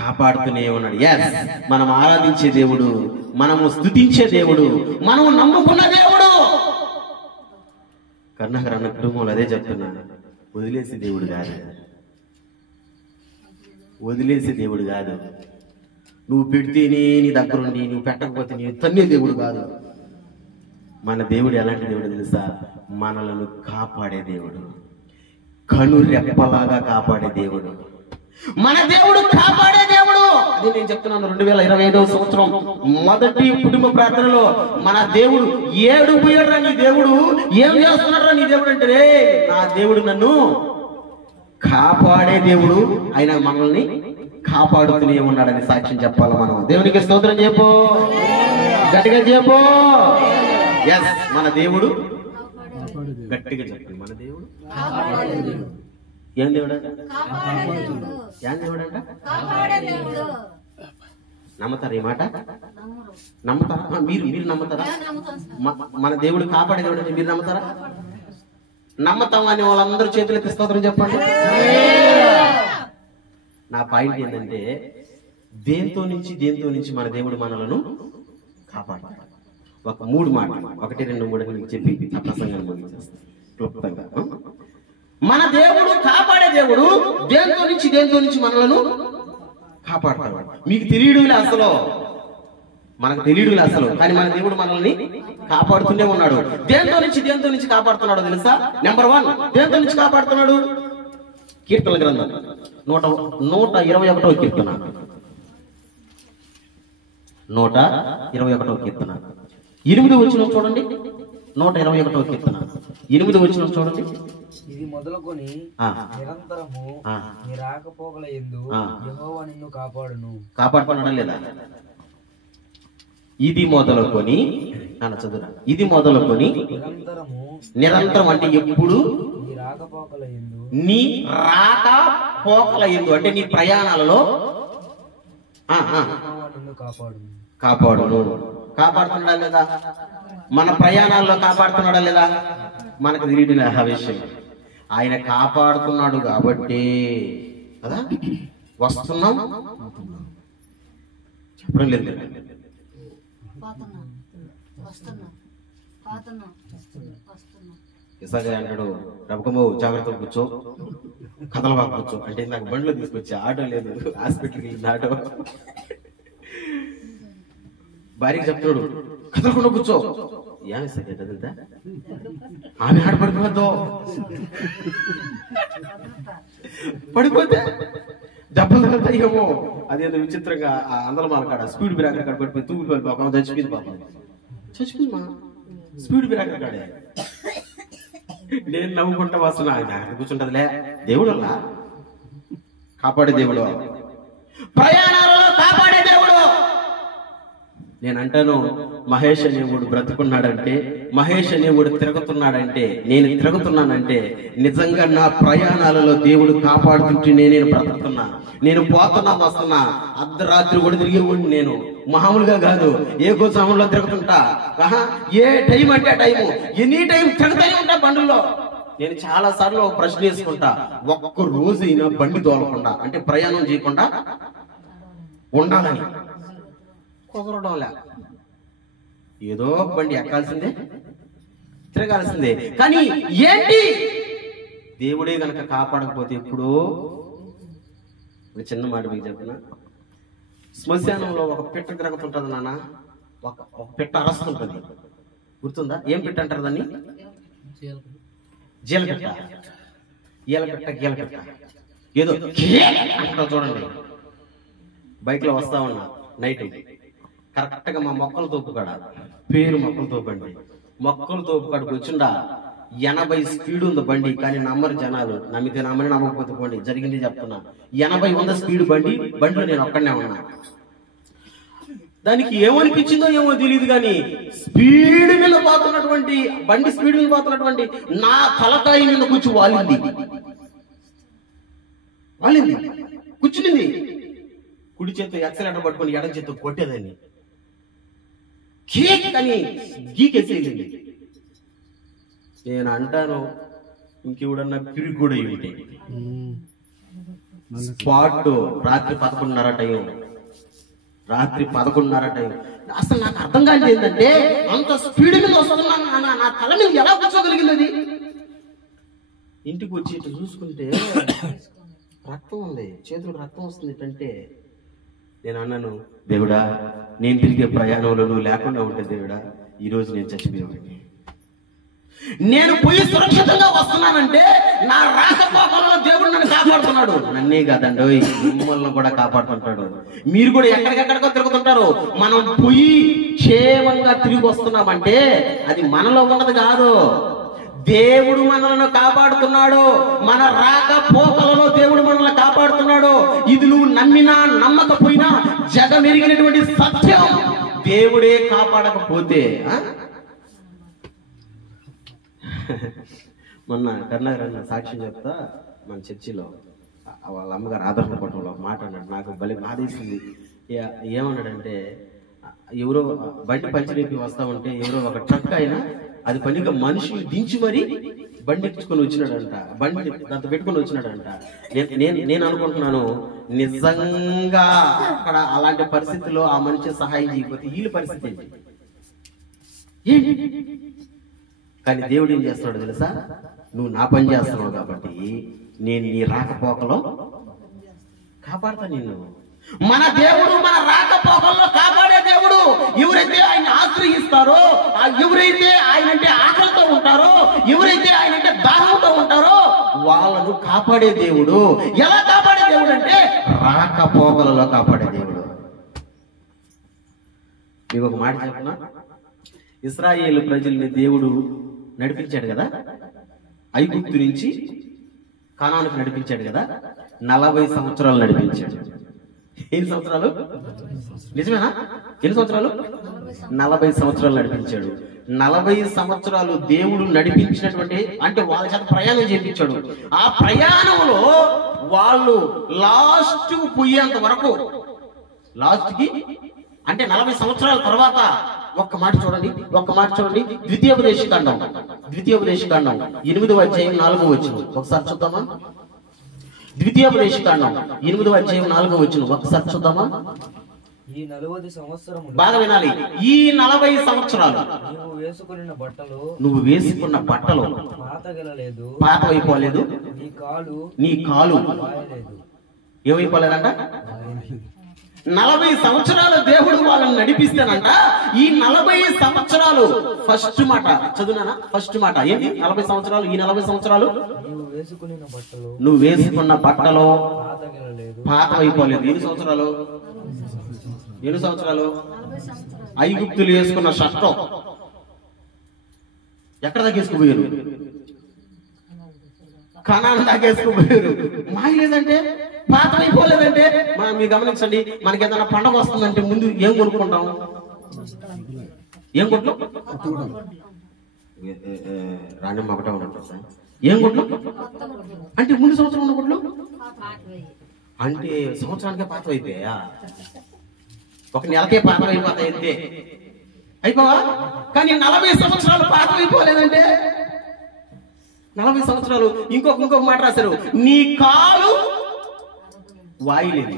కాపాడుతూనే ఉన్నాడు. ఎస్, మనం ఆరాధించే దేవుడు, మనము స్తుతించే దేవుడు, మనము నమ్ముకున్న దేవుడు. కర్ణాకర్ అన్న కుటుంబంలో అదే చెప్తున్నా, వదిలేసే దేవుడు కాదు. నువ్వు పెడితేనే నీ దగ్గరుండి, నువ్వు పెట్టకపోతే నీ తన్నే దేవుడు కాదు. మన దేవుడు ఎలాంటి దేవుడు తెలుసా? మనలను కాపాడే దేవుడు, కనురెప్పలాగా కాపాడే దేవుడు. మన దేవుడు కాపాడే దేవుడు. అది నేను చెప్తున్నాను. 2025వ సంవత్సరం మొదటి కుటుంబ ప్రార్థనలో మన దేవుడు ఏడు పోయాడురా నీ దేవుడు, ఏం చేస్తున్నాడురా నీ దేవుడు అంటే, నా దేవుడు నన్ను కాపాడే దేవుడు, ఆయన మనల్ని కాపాడుతూనే ఉన్నాడని సాక్ష్యం చెప్పాలి మనం. దేవునికి స్తోత్రం చెప్పు, గట్టిగా చెప్పు. ఎస్, మన దేవుడు, గట్టిగా చెప్పండి, మన దేవుడు ఏం దేవుడు అంట? నమ్ముతారా ఈ మాట? నమ్ముతారా? మీరు నమ్ముతారా? మన దేవుడు కాపాడే దేవుడు అంటే మీరు నమ్ముతారా? నమ్మతాం అని వాళ్ళందరూ చేతులు ఎత్తి స్తోత్రం చెప్పండి. నా పాయింట్ ఏంటంటే, దేంతో నుంచి మన దేవుడు మనలను కాపాడతాడు. ఒక 3 మాటలు, 1, 2, 3 మీకు చెప్పి ఆ ప్రసంగాన్ని ముగించేస్తాను క్లుప్తంగా. మన దేవుడు కాపాడే దేవుడు దేంతో నుంచి మనలను కాపాడతాడు. మీకు తెలియడులే అసలు, మనకు తెలియడులే అసలు, కానీ మన దేవుడు మనల్ని కాపాడుతూనే ఉన్నాడు. దేంతో నుంచి కాపాడుతున్నాడు తెలుసా? నెంబర్ 1, దేంతో నుంచి కాపాడుతున్నాడు? కీర్తన గ్రంథం 121వ కీర్తన, 121వ కీర్తన 8వ వచనం చూడండి. 121వ కీర్తన 8వ వచనం చూడండి. ఇది మొదలుకొని నిరంతరము నీ రాకపోకల యందు యెహోవా నిన్ను కాపాడుతున్నాడా లేదా? ఇది మొదలుకొని అన్న చదువురా. ఇది మొదలుకొని నిరంతరం అంటే ఎప్పుడు? నీ రాకపోకల యందు అంటే నీ ప్రయాణాలలో కాపాడును. కాపాడుతున్నాడా లేదా? మన ప్రయాణాల్లో కాపాడుతున్నాడా లేదా? మనకు తెలియదు ఆ విషయం. ఆయన కాపాడుతున్నాడు కాబట్టి కదా వస్తున్నాం. చెప్పడం లేదు. ఇసాగా అంటాడు, రబకమో జాగ్రత్త కూర్చో, కథలు బాగా కూర్చో అంటే నాకు బండిలో తీసుకొచ్చి ఆటో లేదు, హాస్పిటల్కి వెళ్ళింది ఆటో. భార్యకి చెప్తాడు కదలకుండా కూర్చో. ఏమి సగంతా ఆమె ఆడ పడిపోద్దు, పడిపోతే దెబ్బలు తగులుతాయేమో. అదేదో విచిత్రంగా అందరం కాడ స్పీడ్ బ్రేకర్ కాడ పడిపోయి తూగి పడిపోయి చచ్చిపోయింది పాపం. చచ్చిపోయింది స్పీడ్ బ్రేకర్ కాడే. నేను నవ్వుకుంటా వస్తున్నా, కూర్చుంటదిలే. దేవుడు అలా కాపాడే దేవుడు, ప్రయాణాలలో కాపాడే దేవుడు. నేను అంటాను, మహేష్ అనేవాడు బ్రతుకున్నాడంటే, మహేష్ అనేవాడు తిరుగుతున్నాడంటే, నేను తిరుగుతున్నానంటే నిజంగా నా ప్రయాణాలలో దేవుడు కాపాడుతుంటే నేను బ్రతుకుతున్నా. నేను పోతున్నా వస్తున్నా, అర్ధరాత్రి కూడా తిరిగేవాడిని నేను, మామూలుగా కాదు. ఏ గోసామంలో తిరుగుతుంటా, ఏ టైం అంటే ఆ టైము, ఎనీ టైం తిరుగుతూనే ఉంటా బండుల్లో. నేను చాలా సార్లు ఒక ప్రశ్న వేసుకుంటా, ఒక్క రోజు అయినా బండి తోలకుండా అంటే ప్రయాణం చేయకుండా ఉండాలని. కుదరడంలే, ఏదో బండి ఎక్కాల్సిందే, తిరగాల్సిందే. కానీ ఏంటి, దేవుడే గనక కాపాడకపోతే ఇప్పుడు చిన్న మాట మీకు చెప్తున్నా, శ్మశానంలో ఒక పిట్ట తిరుగుతుంటది నాన్న, ఒక పిట్ట అరస్తుంటది, గుర్తుందా? ఏం పిట్ట అంటారు దాన్ని? జీలపిట్ట. గీలపిట్ట ఏదో అంటారు చూడండి. బైక్ లో వస్తా ఉన్నా నైట్, కరెక్ట్ గా మా మొక్కల తోపు కాడ, పేరు మొక్కల తోపు అండి, మొక్కల తోపు కాడికి వచ్చిండా 80 స్పీడ్ ఉంది బండి. కానీ నమ్మరు జనాలు, నమ్మితే నమ్మని నమ్మకపోతే పోండి, జరిగింది చెప్తున్నా. 80 ఉంది స్పీడ్ బండిలో నేను ఒక్కడనే ఉన్నా. దానికి ఏమనిపించిందో ఏమో తెలియదు, కానీ స్పీడ్ మీద పోతున్నటువంటి బండి, స్పీడ్ మీద పోతున్నటువంటి నా తలకాయ మీద కూర్చు వాలింది, కూర్చునింది. కుడి చేత్తో యాక్సిలేటర్ పట్టుకొని ఎడం చేత్తో కొట్టేదాన్ని, కేక్ అని గీకేసేది. నేను అంటాను, ఇంకెవడన్నా పిరిగి కూడా ఏమిటి స్పాట్. రాత్రి 11:30 టైం, అసలు నాకు అర్థం కాదు ఏంటంటే, అంత స్పీడ్ మీద వస్తున్నా నా తల మీద ఎలా కూర్చోగలిగింది అది. ఇంటికి వచ్చి ఇటు చూసుకుంటే రక్తం ఉంది, చేతులకు రక్తం వస్తుంది. అంటే నేను అన్నాను, దేవుడా నేను తిరిగే ప్రయాణంలో నువ్వు లేకుండా ఉంటే దేవుడా ఈరోజు నేను చచ్చిపోయాను. నేను పోయి సురక్షితంగా వస్తున్నానంటే నా రాకపోకలలో దేవుడు నన్ను కాపాడుతున్నాడు. నన్నే కాదండి, మిమ్మల్ని కూడా కాపాడుతుంటాడు. మీరు కూడా ఎక్కడికెక్కడికో తిరుగుతుంటారు. మనం పోయి క్షేమంగా తిరిగి వస్తున్నామంటే అది మనలో ఉన్నది కాదు, దేవుడు మనల్ని కాపాడుతున్నాడు. మన రాకపోకలలో దేవుడు మనల్ని కాపాడుతున్నాడు. ఇది నువ్వు నమ్మినా నమ్మకపోయినా జగమెరిగినటువంటి సత్యం. దేవుడే కాపాడకపోతే మొన్న కర్ణాకరణ సాక్ష్యం చెప్తా, మన చర్చిలో వాళ్ళ అమ్మగారు ఆదరణపటంలో మాట అన్నాడు, నాకు భలే బాధేసింది. ఏమన్నాడంటే, ఎవరో బండి పంచరేపి వస్తా ఉంటే ఎవరో ఒక ట్రక్ అయినా అది పనిగా మనుషులు దించి మరీ బండి ఎక్కించుకొని వచ్చినాడంట, బండి దాంతో పెట్టుకొని వచ్చినాడంట. నేను అనుకుంటున్నాను, నిజంగా అక్కడ అలాంటి పరిస్థితుల్లో ఆ మనిషి సహాయం చేయకపోతే వీళ్ళ పరిస్థితి ఏంటి? కానీ దేవుడు ఏం చేస్తున్నాడు తెలుసా? నువ్వు నా పని చేస్తున్నావు కాబట్టి నేను నీ రాకపోకలో కాపాడతా నిన్ను. మన దేవుడు మన రాకపోకల్లో కాపాడే దేవుడు. ఎవరైతే ఆయన ఆశ్రయిస్తారో, ఎవరైతే ఆయన అంటే ఆకలితో ఉంటారో, ఎవరైతే ఆయన అంటే దాహంతో ఉంటారో వాళ్ళను కాపాడే దేవుడు. ఎలా కాపాడే దేవుడు అంటే రాకపోకలలో కాపాడే దేవుడు. మీకు ఒక మాట చెప్పనా? ఇశ్రాయేలు ప్రజల్ని దేవుడు నడిపించాడు కదా, ఐగుప్తు నుంచి కానానుకు నడిపించాడు కదా, 40 సంవత్సరాలు నడిపించాడు. ఎన్ని సంవత్సరాలు? నిజమేనా? ఎన్ని సంవత్సరాలు? 40 సంవత్సరాలు నడిపించాడు. 40 సంవత్సరాలు దేవుడు నడిపించినటువంటి, అంటే వాళ్ళ చేత ప్రయాణం చేయించాడు. ఆ ప్రయాణంలో వాళ్ళు లాస్ట్ పోయేంత వరకు, లాస్ట్ కి అంటే 40 సంవత్సరాల తర్వాత ఒక్క మాట చూడండి, ఒక్క మాట చూడండి. ద్వితీయోపదేశకాండం 8వ అధ్యాయం 4వ వచనం ఒకసారి చూద్దామా? ద్వితీయోపదేశకాండం 8వ అధ్యాయం 4వ వచనం ఒకసారి చూద్దామా? ఈ 40 సంవత్సరములు బాగా వినాలి. ఈ 40 సంవత్సరాలు నువ్వు వేసుకున్న బట్టలు పాతగలలేదు, పాతవైపోలేదు. నీ కాలు ఏమైపోలేదంట? 40 సంవత్సరాలు దేవుడు వాళ్ళని నడిపిస్తానంట. ఈ 40 సంవత్సరాలు ఫస్ట్ మాట చదువునా? ఫస్ట్ మాట ఏంటి? 40 సంవత్సరాలు. ఈ 40 సంవత్సరాలు నువ్వు వేసుకున్న బట్టలు పాతవైపోలేదు. ఎన్ని సంవత్సరాలు? 7 సంవత్సరాలు. ఐగుప్తులు వేసుకున్న షర్టు ఎక్కడ దాకేసుకుపోయారు? కనాను దాకేసుకుపోయారు. మాయలేదంటే, పాతమైపోలేదంటే. మీరు గమనించండి, మనకి ఏదైనా పండగ వస్తుందంటే ముందు ఏం కొనుక్కుంటాం? ఏం కొట్లు? రాణి ఒకటే ఉంటాం. ఏం కొట్లు అంటే ముందు సంవత్సరం ఉన్న కొట్లు అంటే సంవత్సరానికే పాతవైపోయా, ఒక నెలకే పాతవైపోతాయి అంతే, అయిపోవా? కానీ 40 సంవత్సరాలు పాతవైపోలేదంటే 40 సంవత్సరాలు. ఇంకొక మాట రాశారు, నీ కాలు వాయిలేదు.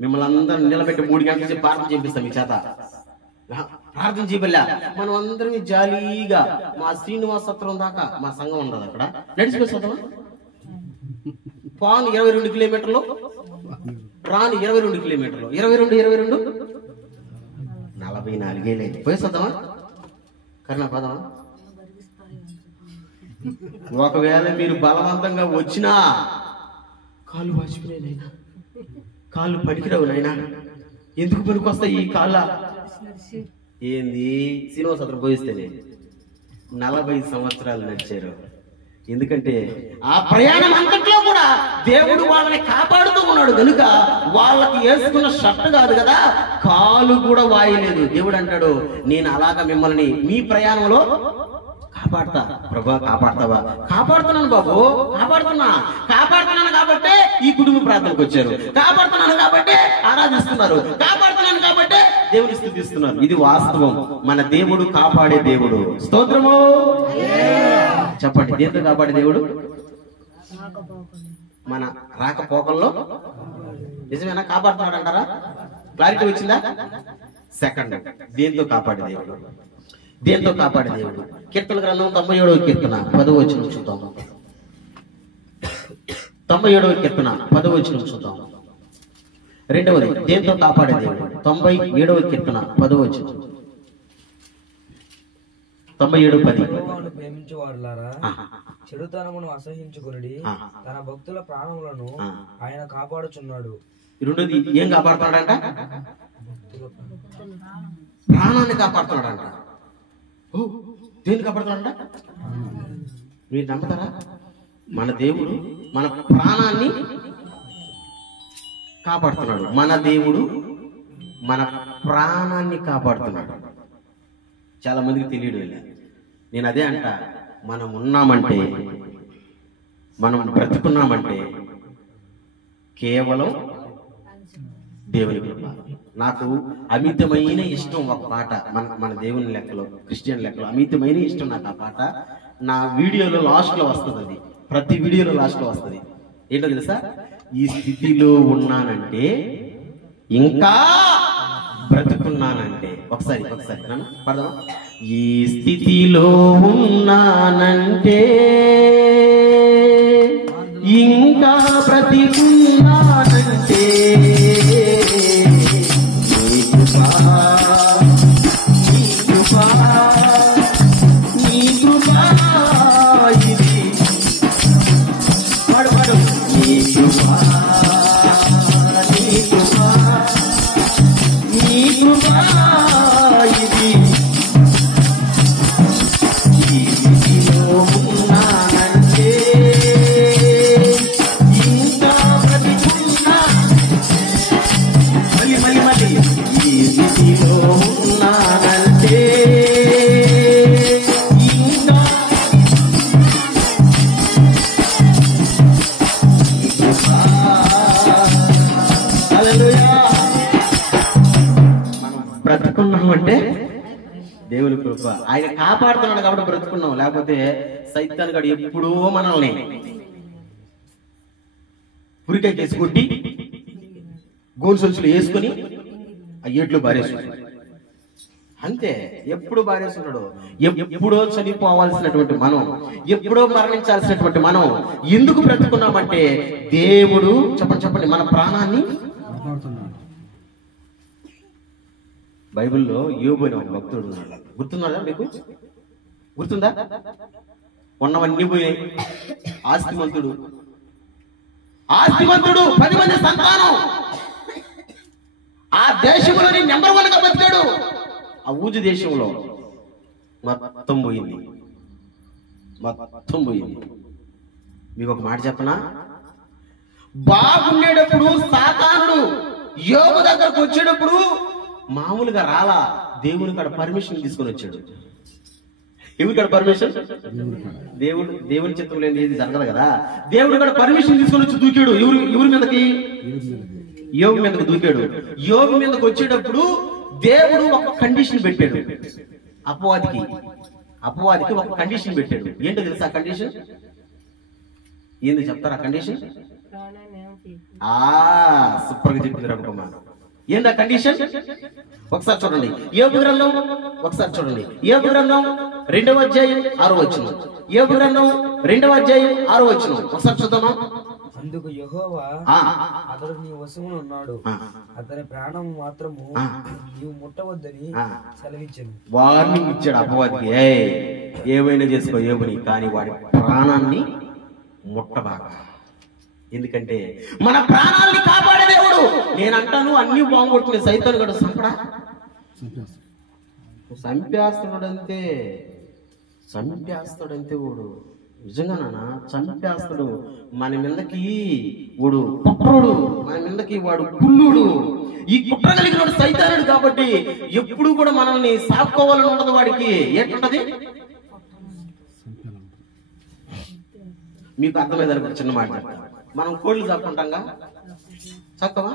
మిమ్మల్ని అందరం నిలబెట్టి 3 గంటల సేపు ప్రార్థన చేపిస్తాం మీ చేత. ప్రార్థన చేయబల్లా మనం అందరం జాలీగా మా శ్రీనివాస సత్రం దాకా మా సంఘం ఉండదు, అక్కడ నడిచిపోతామా? పాను 22 కిలోమీటర్లు, రాను 22 కిలోమీటర్లు, 22 44 లేదు. పోయేస్తామా? కరుణ పదమా? ఒకవేళ మీరు బలవంతంగా వచ్చినా కాళ్ళు వాచిపోయినైనా, కాళ్ళు పనికిరావు నాయనా, ఎందుకు పనికొస్తాయి ఈ కాళ్ళ? ఏంది శ్రీనివాసత్రం పోయిస్తేనే 40 సంవత్సరాలు నడిచారు. ఎందుకంటే ఆ ప్రయాణం అంతట్లో కూడా దేవుడు వాళ్ళని కాపాడుతూ ఉన్నాడు కనుక వాళ్ళకి వేసుకున్న షర్ట్ కాదు కదా, కాలు కూడా వాయలేదు. దేవుడు అంటాడు, నేను అలాగా మిమ్మల్ని మీ ప్రయాణంలో కాపాడతా. ప్రభా కాపాడతావా? కాపాడుతున్నాను బాబు, కాపాడుతున్నాను కాబట్టే ఈ కుటుంబ ప్రార్థనకు వచ్చారు, కాపాడుతున్నాను కాబట్టే ఆరాధిస్తున్నారు, కాపాడుతున్నాను కాబట్టే దేవుని స్తుతిస్తున్నారు. ఇది వాస్తవం. మన దేవుడు కాపాడే దేవుడు. స్తోత్రము చెప్పండి. దేంతో కాపాడే దేవుడు? మన రాకపోకల్లో. నిజమేనా? కాపాడుతున్నాడు అంటారా? క్లారిటీ వచ్చిందా? సెకండ్, దేంతో కాపాడే దేవుడు? దేంతో కాపాడే దేవుడు? కీర్తన గ్రంథం 97వ కీర్తన 10వ వచనం చూద్దాం. 97వ కీర్తన 10వ వచనం చూద్దాం. రెండవది, దేంతో కాపాడే దేవుడు? 97వ కీర్తన 10వ వచనం. 97:10. ప్రేమించువారులారా, చెడుతనమును అసహించుకొనుడి, తన భక్తుల ప్రాణములను ఆయన కాపాడుచున్నాడు. రెండోది ఏం కాపాడుతున్నాడంట? ప్రాణాన్ని కాపాడుతున్నాడంట. దేన్ని కాపాడుతున్నాడంట? మీరు నమ్ముతారా? మన దేవుడు మన ప్రాణాన్ని కాపాడుతున్నాడు. మన దేవుడు మన ప్రాణాన్ని కాపాడుతున్నాడు. చాలా మందికి తెలియదు. నేను అదే అంట, మనం ఉన్నామంటే, మనం బ్రతుకున్నామంటే కేవలం దేవుని కృప. నాకు అమితమైన ఇష్టం ఒక పాట, మన దేవుని లెక్కలో, క్రిస్టియన్ లెక్కలో అమితమైన ఇష్టం నాకు ఆ పాట. నా వీడియోలో లాస్ట్ లో వస్తుంది, అది ప్రతి వీడియోలో లాస్ట్ లో వస్తుంది. ఏంటో తెలుసా? ఈ స్థితిలో ఉన్నానంటే, ఇంకా బ్రతుకున్నానంటే. ఒకసారి పడదామా? ఈ స్థితిలో ఉన్నానంటే ఇంకా బ్రతికున్నానంటే నీ కృపా, నీ కృపా, నీ కృపా ఇది. పాడు పాడు. నీ కృపా, నీ కృపా, నీ కృపా ఇది. ఈ స్థితిలో ఉన్నానంటే ఇంకా బ్రతికున్నా. మళ్ళీ మళ్ళీ మళ్ళీ. ఈ స్థితిలో ఉన్నానంటే ఇంకా కృపా. హల్లెలూయా. మనం బ్రతుకున్నామంటే దేవుని కృప. ఆయన కాపాడుతున్నాడు కాబట్టి బ్రతుకున్నాం. లేకపోతే సైతాన్ గాడు ఎప్పుడూ మనల్ని పురికాయ కేసి కొట్టి గోలు సంచులు వేసుకుని ఆ ఏట్లు బారేస్తున్నాడు. అంతే, ఎప్పుడు బారేస్తున్నాడు. ఎప్పుడో చనిపోవాల్సినటువంటి మనం, ఎప్పుడో మరణించాల్సినటువంటి మనం ఎందుకు బ్రతుకున్నామంటే దేవుడు చెప్పండి మన ప్రాణాన్ని. బైబిల్లో యోబు అనే ఒక భక్తుడు ఉన్నాడు. గుర్తున్నాడా మీకు? గుర్తుందా? ఉన్నవన్నీ పోయాయి. ఆస్తిమంతుడు 10 మంది సంతానం. ఆ దేశంలోని నెంబర్ 1 గా బతికాడు. ఆ ఊజు దేశంలో మొత్తం పోయింది. మీకు ఒక మాట చెప్పనా? బాగుండేటప్పుడు సాతానుడు యోబు దగ్గరకు వచ్చేటప్పుడు మామూలుగా రాలా. దేవుని కాడ పర్మిషన్ తీసుకొని వచ్చాడు. ఎవరి కాడ పర్మిషన్? దేవుని చిత్తంలో ఏది జరగదు కదా. దేవుడి కాడ పర్మిషన్ తీసుకొని వచ్చి దూకాడు. ఎవరి మీదకి? యోబు మీదకి దూకాడు. యోబు మీదకి వచ్చేటప్పుడు దేవుడు ఒక కండిషన్ పెట్టాడు. అపవాదికి ఒక కండిషన్ పెట్టాడు. ఏంటో తెలుసా ఆ కండిషన్? ఏంది చెప్తారా కండిషన్? సూపర్ గా చెప్పింది రఘుమ్మ. ఏందా కండిషన్? ఒకసారి చూడండి యోబు గ్రంథం. 2వ అధ్యాయం 6వ వచనం. యోబు గ్రంథం 2వ అధ్యాయం 6వ వచనం. ఒకసారి చూద్దామా? అందుకు యెహోవా అతడు నీ వశమున ఉన్నాడు, అతని ప్రాణం మాత్రము నీవు ముట్టవద్దని సెలవిచ్చాను. వార్నింగ్ ఇచ్చాడు అపవాదికి. ఏమైనా చేసుకో యోబుని, కానీ వాడి ప్రాణాన్ని ముట్టబాగా. ఎందుకంటే మన ప్రాణాలని కాపాడే దేవుడు. నేను అంటాను అన్ని బాగుంటుంది. సైతాన్ గడు చంపేస్తాడంతే వాడు. నిజంగా నాన్న చంపేస్తాడు. మన మీదకి వాడు కుట్రుడు, మన మీదకి వాడు కుళ్ళుడు. ఈ కుట్ర కలిగిన వాడు సైతానుడు కాబట్టి ఎప్పుడు కూడా మనల్ని సాక్కోవాలని ఉండదు వాడికి. ఏంటంటది? మీకు అర్థమైందని చిన్న మాట చెప్తా. మనం కోళ్ళు సాక్కుంటాంగా, సాక్కవా?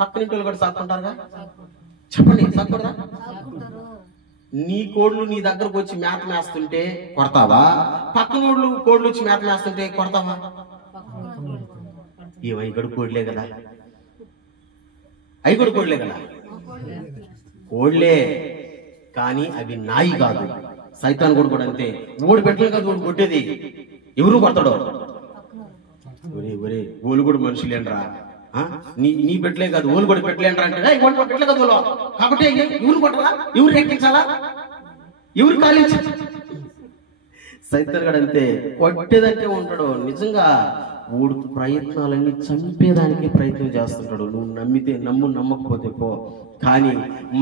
పక్కనింటి వాళ్ళు కూడా సాక్కుంటారుగా. చెప్పండి, సాక్కూడదా? నీ కోళ్ళు నీ దగ్గరకు వచ్చి మేత మేస్తుంటే కొడతావా? పక్కన కోళ్ళు వచ్చి మేత మేస్తుంటే కొడతావా? ఏమై గడు కోడ్లే కదా, అవి కూడా కోడ్లే కదా. కోడ్లే కానీ అవి నాయి కాదు. సైతాన్ కూడా అంతే. ఓడి పెట్టలే కదా ఓడి కొట్టేది. ఎవరు కొడతాడో? ఒరే ఓలు కూడా మనుషులేంట్రా, నీ పెట్టలే కాదు ఓలు కూడా పెట్టలేంట్రా అంటే పెట్టలే కదా ఓలో. కాబట్టి ఎవరు కొట్టరా? ఎవరు ఎక్కించాలా? ఎవరు కాలించ? సైతాన్ గడు అంతే, కొట్టేదంటే ఉంటాడు. నిజంగా ఓడు ప్రయత్నాలన్నీ చంపేదానికి ప్రయత్నం చేస్తుంటాడు. నువ్వు నమ్మితే నమ్ము, నమ్మకపోతే పో. కానీ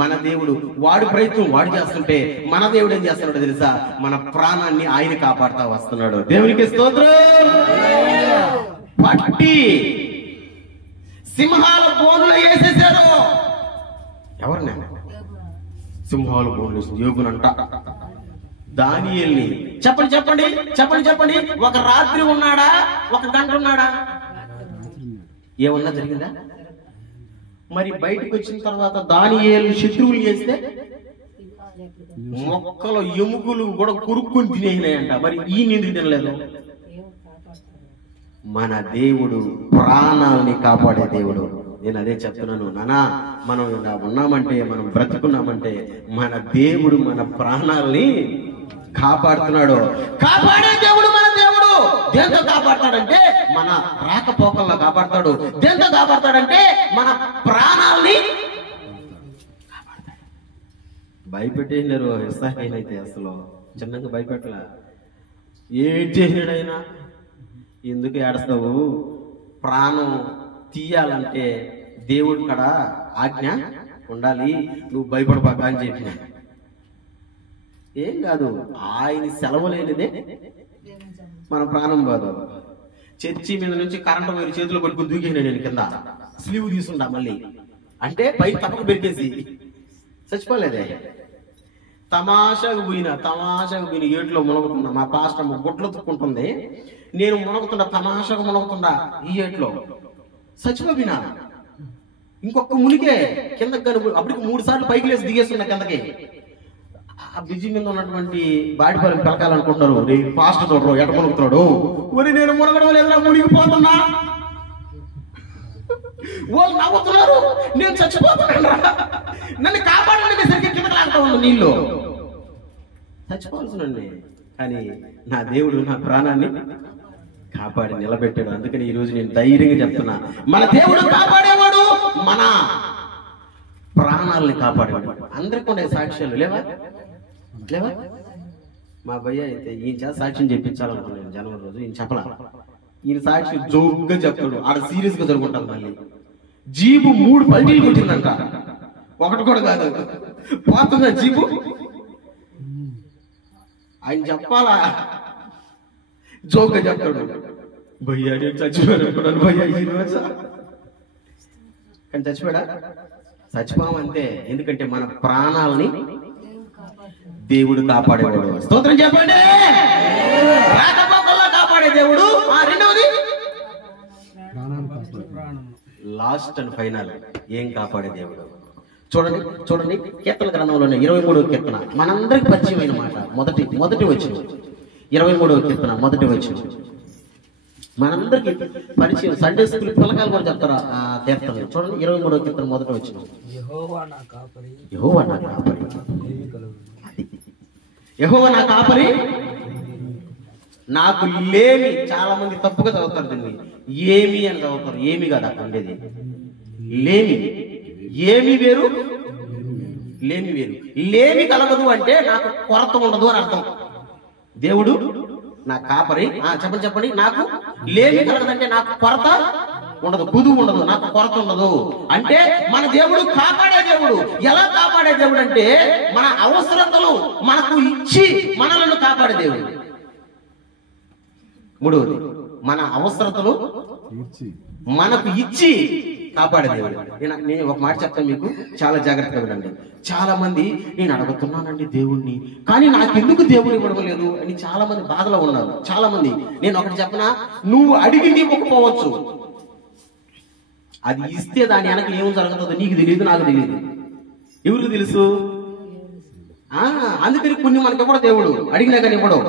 మన దేవుడు వాడి ప్రయత్నం వాడు చేస్తుంటే మన దేవుడు ఏం చేస్తున్నాడో తెలుసా? మన ప్రాణాన్ని ఆయన కాపాడుతా వస్తున్నాడు. దేవునికి స్తోత్రం. పట్టి సింహాల బోనులో వేసేసారు. ఎవరిని? సింహాల బోనులు యోగునంట. దానియేల్ని చెప్పండి. ఒక రాత్రి ఉన్నాడా? ఒక గంట ఉన్నాడా? ఏమన్నా జరిగిందా? మరి బయటకు వచ్చిన తర్వాత దానియేలు శత్రువులు చేస్తే మొక్కలు ఎముకలు కూడా కురుక్కుని తినేసినాయంట. మరి ఈ నిందికి తినలేదు. మన దేవుడు ప్రాణాలని కాపాడే దేవుడు. నేను అదే చెప్తున్నాను నానా, మనం ఇలా ఉన్నామంటే, మనం బ్రతుకున్నామంటే మన దేవుడు మన ప్రాణాల్ని కాపాడుతున్నాడు. కాపాడే దేవుడు మన దేవుడు. దేంతో కాపాడతాడంటే మన రాకపోకల్లో కాపాడతాడు. దేంతో కాపాడతాడంటే మన ప్రాణాల్ని కాపాడతాడు. భయపెట్టేసినారు ఇస్రాయేలీయులైతే, అసలు చిన్నగా భయపెట్టలా. ఏం చేసినాడైనా, ఎందుకు ఏడుస్తావు, ప్రాణం తీయాలంటే దేవుడి కాడ ఆజ్ఞ ఉండాలి, నువ్వు భయపడబాక అని చెప్పిన. ఏం కాదు, ఆయన సెలవు లేనిదే మన ప్రాణం కాదు. చర్చి మీద నుంచి కరెంటు వైరు చేతులు పట్టుకుని దూకేనా నేను కింద, స్లీవ్ తీసుకుంటా మళ్ళీ అంటే పై తప్పకు పెరిగేసి చచ్చిపోలేదే. తమాషాకు పోయిన ఏట్లో మునగుతున్నా. మా పాస్టర్ గుడ్లు తుక్కుంటుంది, నేను మునగుతుండా, తమాషాకు మునగుతుండా ఈ ఏట్లో చచ్చిపోయినా. ఇంకొక మునిగే కిందకి కనుక అప్పటికి 3 సార్లు పైకి లేసి దిగేస్తున్నా కిందకి. ఆ బ్రిడ్జి మీద ఉన్నటువంటి బాడిపాలెం పెరకాలనుకుంటున్నారు, పాస్టర్ చూడరు ఎట మునుగుతున్నాడు. మరి నేను మునగడం లేదా, మునిగిపోతున్నా. వాళ్ళు నవ్వుతున్నారు, నేను చచ్చిపోతున్నా, నన్ను కాపాడండి. సరిగ్గా కిందకి లాగుతా ఉంది నీళ్ళు, చచ్చిపోవాల్సినండి. కానీ నా దేవుడు నా ప్రాణాన్ని కాపాడి నిలబెట్టాడు. అందుకని ఈ రోజు నేను ధైర్యంగా చెప్తున్నా, మన దేవుడు కాపాడేవాడు, మన ప్రాణాలని కాపాడేవాడు. అందరికీ ఉండే సాక్ష్యాలు లేవా? మా భయ్య అయితే ఈయన చేత సాక్ష్యం చెప్పించాలనుకున్నాను జనవరి రోజు. ఈయన చెప్పలా, ఈయన సాక్షి జోక్గా చెప్తాడు, ఆడ సీరియస్ గా జరుగుంటాను. మళ్ళీ జీబు 3 పల్టీలు కొట్టిందంట, ఒకటి కూడా కాదు, పోతుందా జీబు. ఆయన చెప్పాలా, జోక్గా చెప్తాడు, భయ్యా నేను చచ్చిపోయాను అనుకున్నాను భయ్యా ఈ రోజు. కానీ చచ్చిపోయాడా? చచ్చిపోమంతే. ఎందుకంటే మన ప్రాణాలని దేవుడు కాపాడేవాడు. స్తోత్రం చెప్పండి. రాకపోకల్లో కాపాడే దేవుడు. రెండవది లాస్ట్ అండ్ ఫైనల్ ఏం కాపాడే దేవుడు. చూడండి కీర్తన గ్రంథంలోనే 23వ కీర్తన మనందరికి పరిచయమైన మాట. మొదటి వచనం 23వ కీర్తన మొదటి వచనం మనందరికి పరిచయం. సండే స్కూల్ పిల్లకాయలు కూడా చెప్తారు ఆ కీర్తన. చూడండి 23వ కీర్తన మొదటి వచనం. యెహోవా నా కాపరి, యెహోవా నా కాపరి నాకు లేమి. చాలా మంది తప్పుగా చదువుతారు దీన్ని, ఏమి అని చదువుతారు. ఏమి కాదు అక్కడ ఉండేది, లేమి. ఏమి వేరు, లేమి వేరు. లేమి కలగదు అంటే నాకు కొరత ఉండదు అని అర్థం. దేవుడు నా కాపరి. చెప్పండి. నాకు లేమి కలగదంటే నాకు కొరత ఉండదు, కుదువు ఉండదు, నాకు కొరత ఉండదు. అంటే మన దేవుడు కాపాడే దేవుడు. ఎలా కాపాడే దేవుడు అంటే మన అవసరతలు మనకు ఇచ్చి మనలను కాపాడే దేవుడు. మూడవది మన అవసరతలు మనకు ఇచ్చి కాపాడే దేవుడు. నేను ఒక మాట చెప్తాను మీకు, చాలా జాగ్రత్తగా వినండి. చాలా మంది నేను అడుగుతున్నానండి దేవుణ్ణి, కానీ నాకెందుకు దేవుడు ఇవ్వడం లేదు అని చాలా మంది బాధలో ఉన్నారు. చాలా మంది, నేను ఒకటి చెప్పనా, నువ్వు అడిగింది ఇవ్వకపోవచ్చు, అది ఇస్తే దాని వెనక ఏం జరుగుతుందో నీకు తెలియదు, నాకు తెలియదు. ఎవరికి తెలుసు? అందుకని కొన్ని మనకి ఇవ్వడు దేవుడు, అడిగినా కానీ ఇవ్వడు.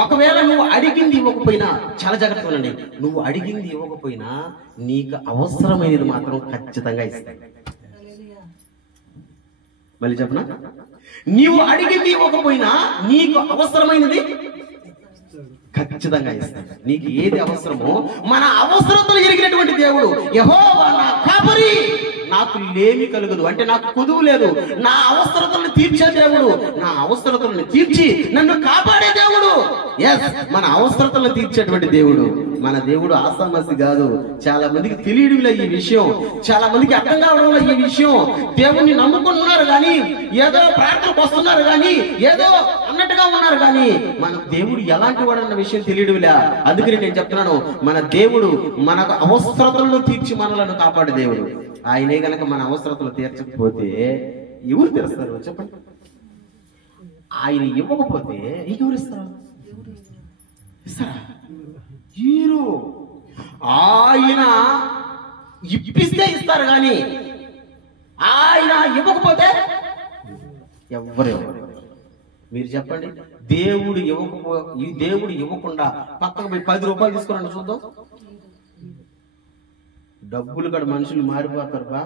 ఒకవేళ నువ్వు అడిగింది ఇవ్వకపోయినా, చాలా జాగ్రత్తగా ఉండండి, నువ్వు అడిగింది ఇవ్వకపోయినా నీకు అవసరమైనది మాత్రం ఖచ్చితంగా ఇస్తాడు. మళ్ళీ చెప్పనా, నీవు అడిగింది ఇవ్వకపోయినా నీకు అవసరమైనది ఖచ్చితంగా ఇస్తాడు. నీకు ఏది అవసరమో మన అవసరతలు ఎరిగినటువంటి దేవుడు. యెహోవా నా కాపరి, నాకు లేమి కలుగదు అంటే నాకు కుదువు లేదు. నా అవసరతలను తీర్చే దేవుడు, నా అవసరతలను తీర్చి నన్ను కాపాడే దేవుడు. ఎస్, మన అవసరతలను తీర్చేటువంటి దేవుడు మన దేవుడు. ఆసామసి కాదు. చాలా మందికి తెలియడంలో ఈ విషయం, చాలా మందికి అర్థం కావడంలో ఈ విషయం. దేవుణ్ణి నమ్ముకుంటున్నారు కానీ, ఏదో ప్రార్థనకు వస్తున్నారు కానీ, ఏదో అన్నట్టుగా ఉన్నారు కానీ మన దేవుడు ఎలాంటి వాడు అన్న విషయం తెలియడంలే. అందుకని నేను చెప్తున్నాను, మన దేవుడు మనకు అవసరతలను తీర్చి మనలను కాపాడే దేవుడు. ఆయనే గనక మన అవసరతలు తీర్చకపోతే ఎవరు తీరుస్తారు చెప్పండి? ఆయన ఇవ్వకపోతే ఇంకెవరు ఇస్తారు? ఇస్తారా? హీరో ఆయన ఇప్పిస్తే ఇస్తారు కానీ ఆయన ఇవ్వకపోతే ఎవరు? మీరు చెప్పండి. దేవుడు దేవుడు ఇవ్వకుండా పక్కకు పోయి 10 రూపాయలు తీసుకురండి చూద్దాం. డబ్బులు కాడ మనుషులు మారిపోతారు బా,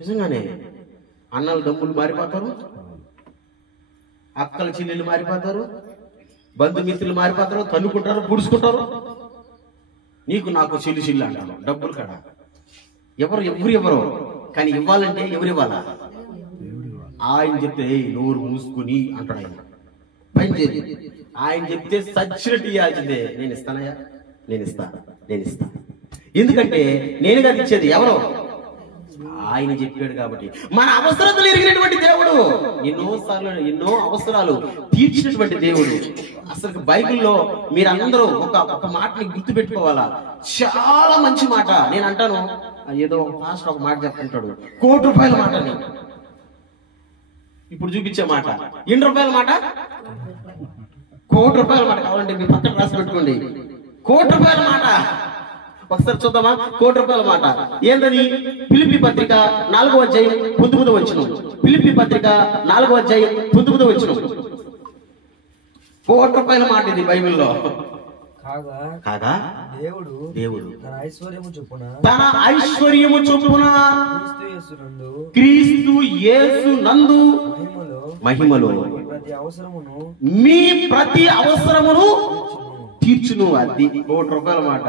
నిజంగానే. అన్నలు డబ్బులు మారిపోతారు, అక్కల చెల్లెళ్ళు మారిపోతారు, బంధుమిత్రులు మారిపోతారు, తన్నుకుంటారు, పుడుచుకుంటారు. నీకు నాకు చెల్లి అంటారు డబ్బులు కాడ. ఎవరు కానీ ఇవ్వాలంటే ఎవరు ఇవ్వాలా? ఆయన చెప్తే నోరు మూసుకుని అంటాడు ఆయన. పని చేయాలి. ఆయన చెప్తే సచ్చినట్టు ఇవ్వాల్సిందే. నేను ఇస్తానయ్యా, నేను ఇస్తా. ఎందుకంటే నేను కాదు ఇచ్చేది, ఎవరో ఆయన చెప్పాడు కాబట్టి. మన అవసరతలు ఎరిగినటువంటి దేవుడు, ఎన్నో అవసరాలు తీర్చినటువంటి దేవుడు. అసలు బైబిల్లో మీరందరూ ఒక మాటని గుర్తు పెట్టుకోవాలా. చాలా మంచి మాట. నేను అంటాను, ఏదో ఒక పాస్టర్ ఒక మాట చెప్తుంటాడు, ₹1,00,00,000 మాటని. ఇప్పుడు చూపించే మాట ఎన్ని రూపాయల మాట? ₹1,00,00,000 మాట. కావాలంటే మీ పక్కన రాసి పెట్టుకోండి. ₹1,00,00,000 మాట. ఒకసారి చూద్దామా? ₹1,00,00,000 మాట ఏంటని? ఫిలిప్పీ పత్రిక 4వ అధ్యాయం 19వ వచనం. ఫిలిప్పీ పత్రిక 4వ అధ్యాయం 19వ వచనం. ₹1,00,00,000 మాట ఇది బైబిల్లో. కాగా దేవుడు తన ఐశ్వర్యము చొప్పున క్రీస్తు యేసునందు మహిమలో మీ ప్రతి అవసరమును తీర్చును. అది ₹1,00,00,000 మాట.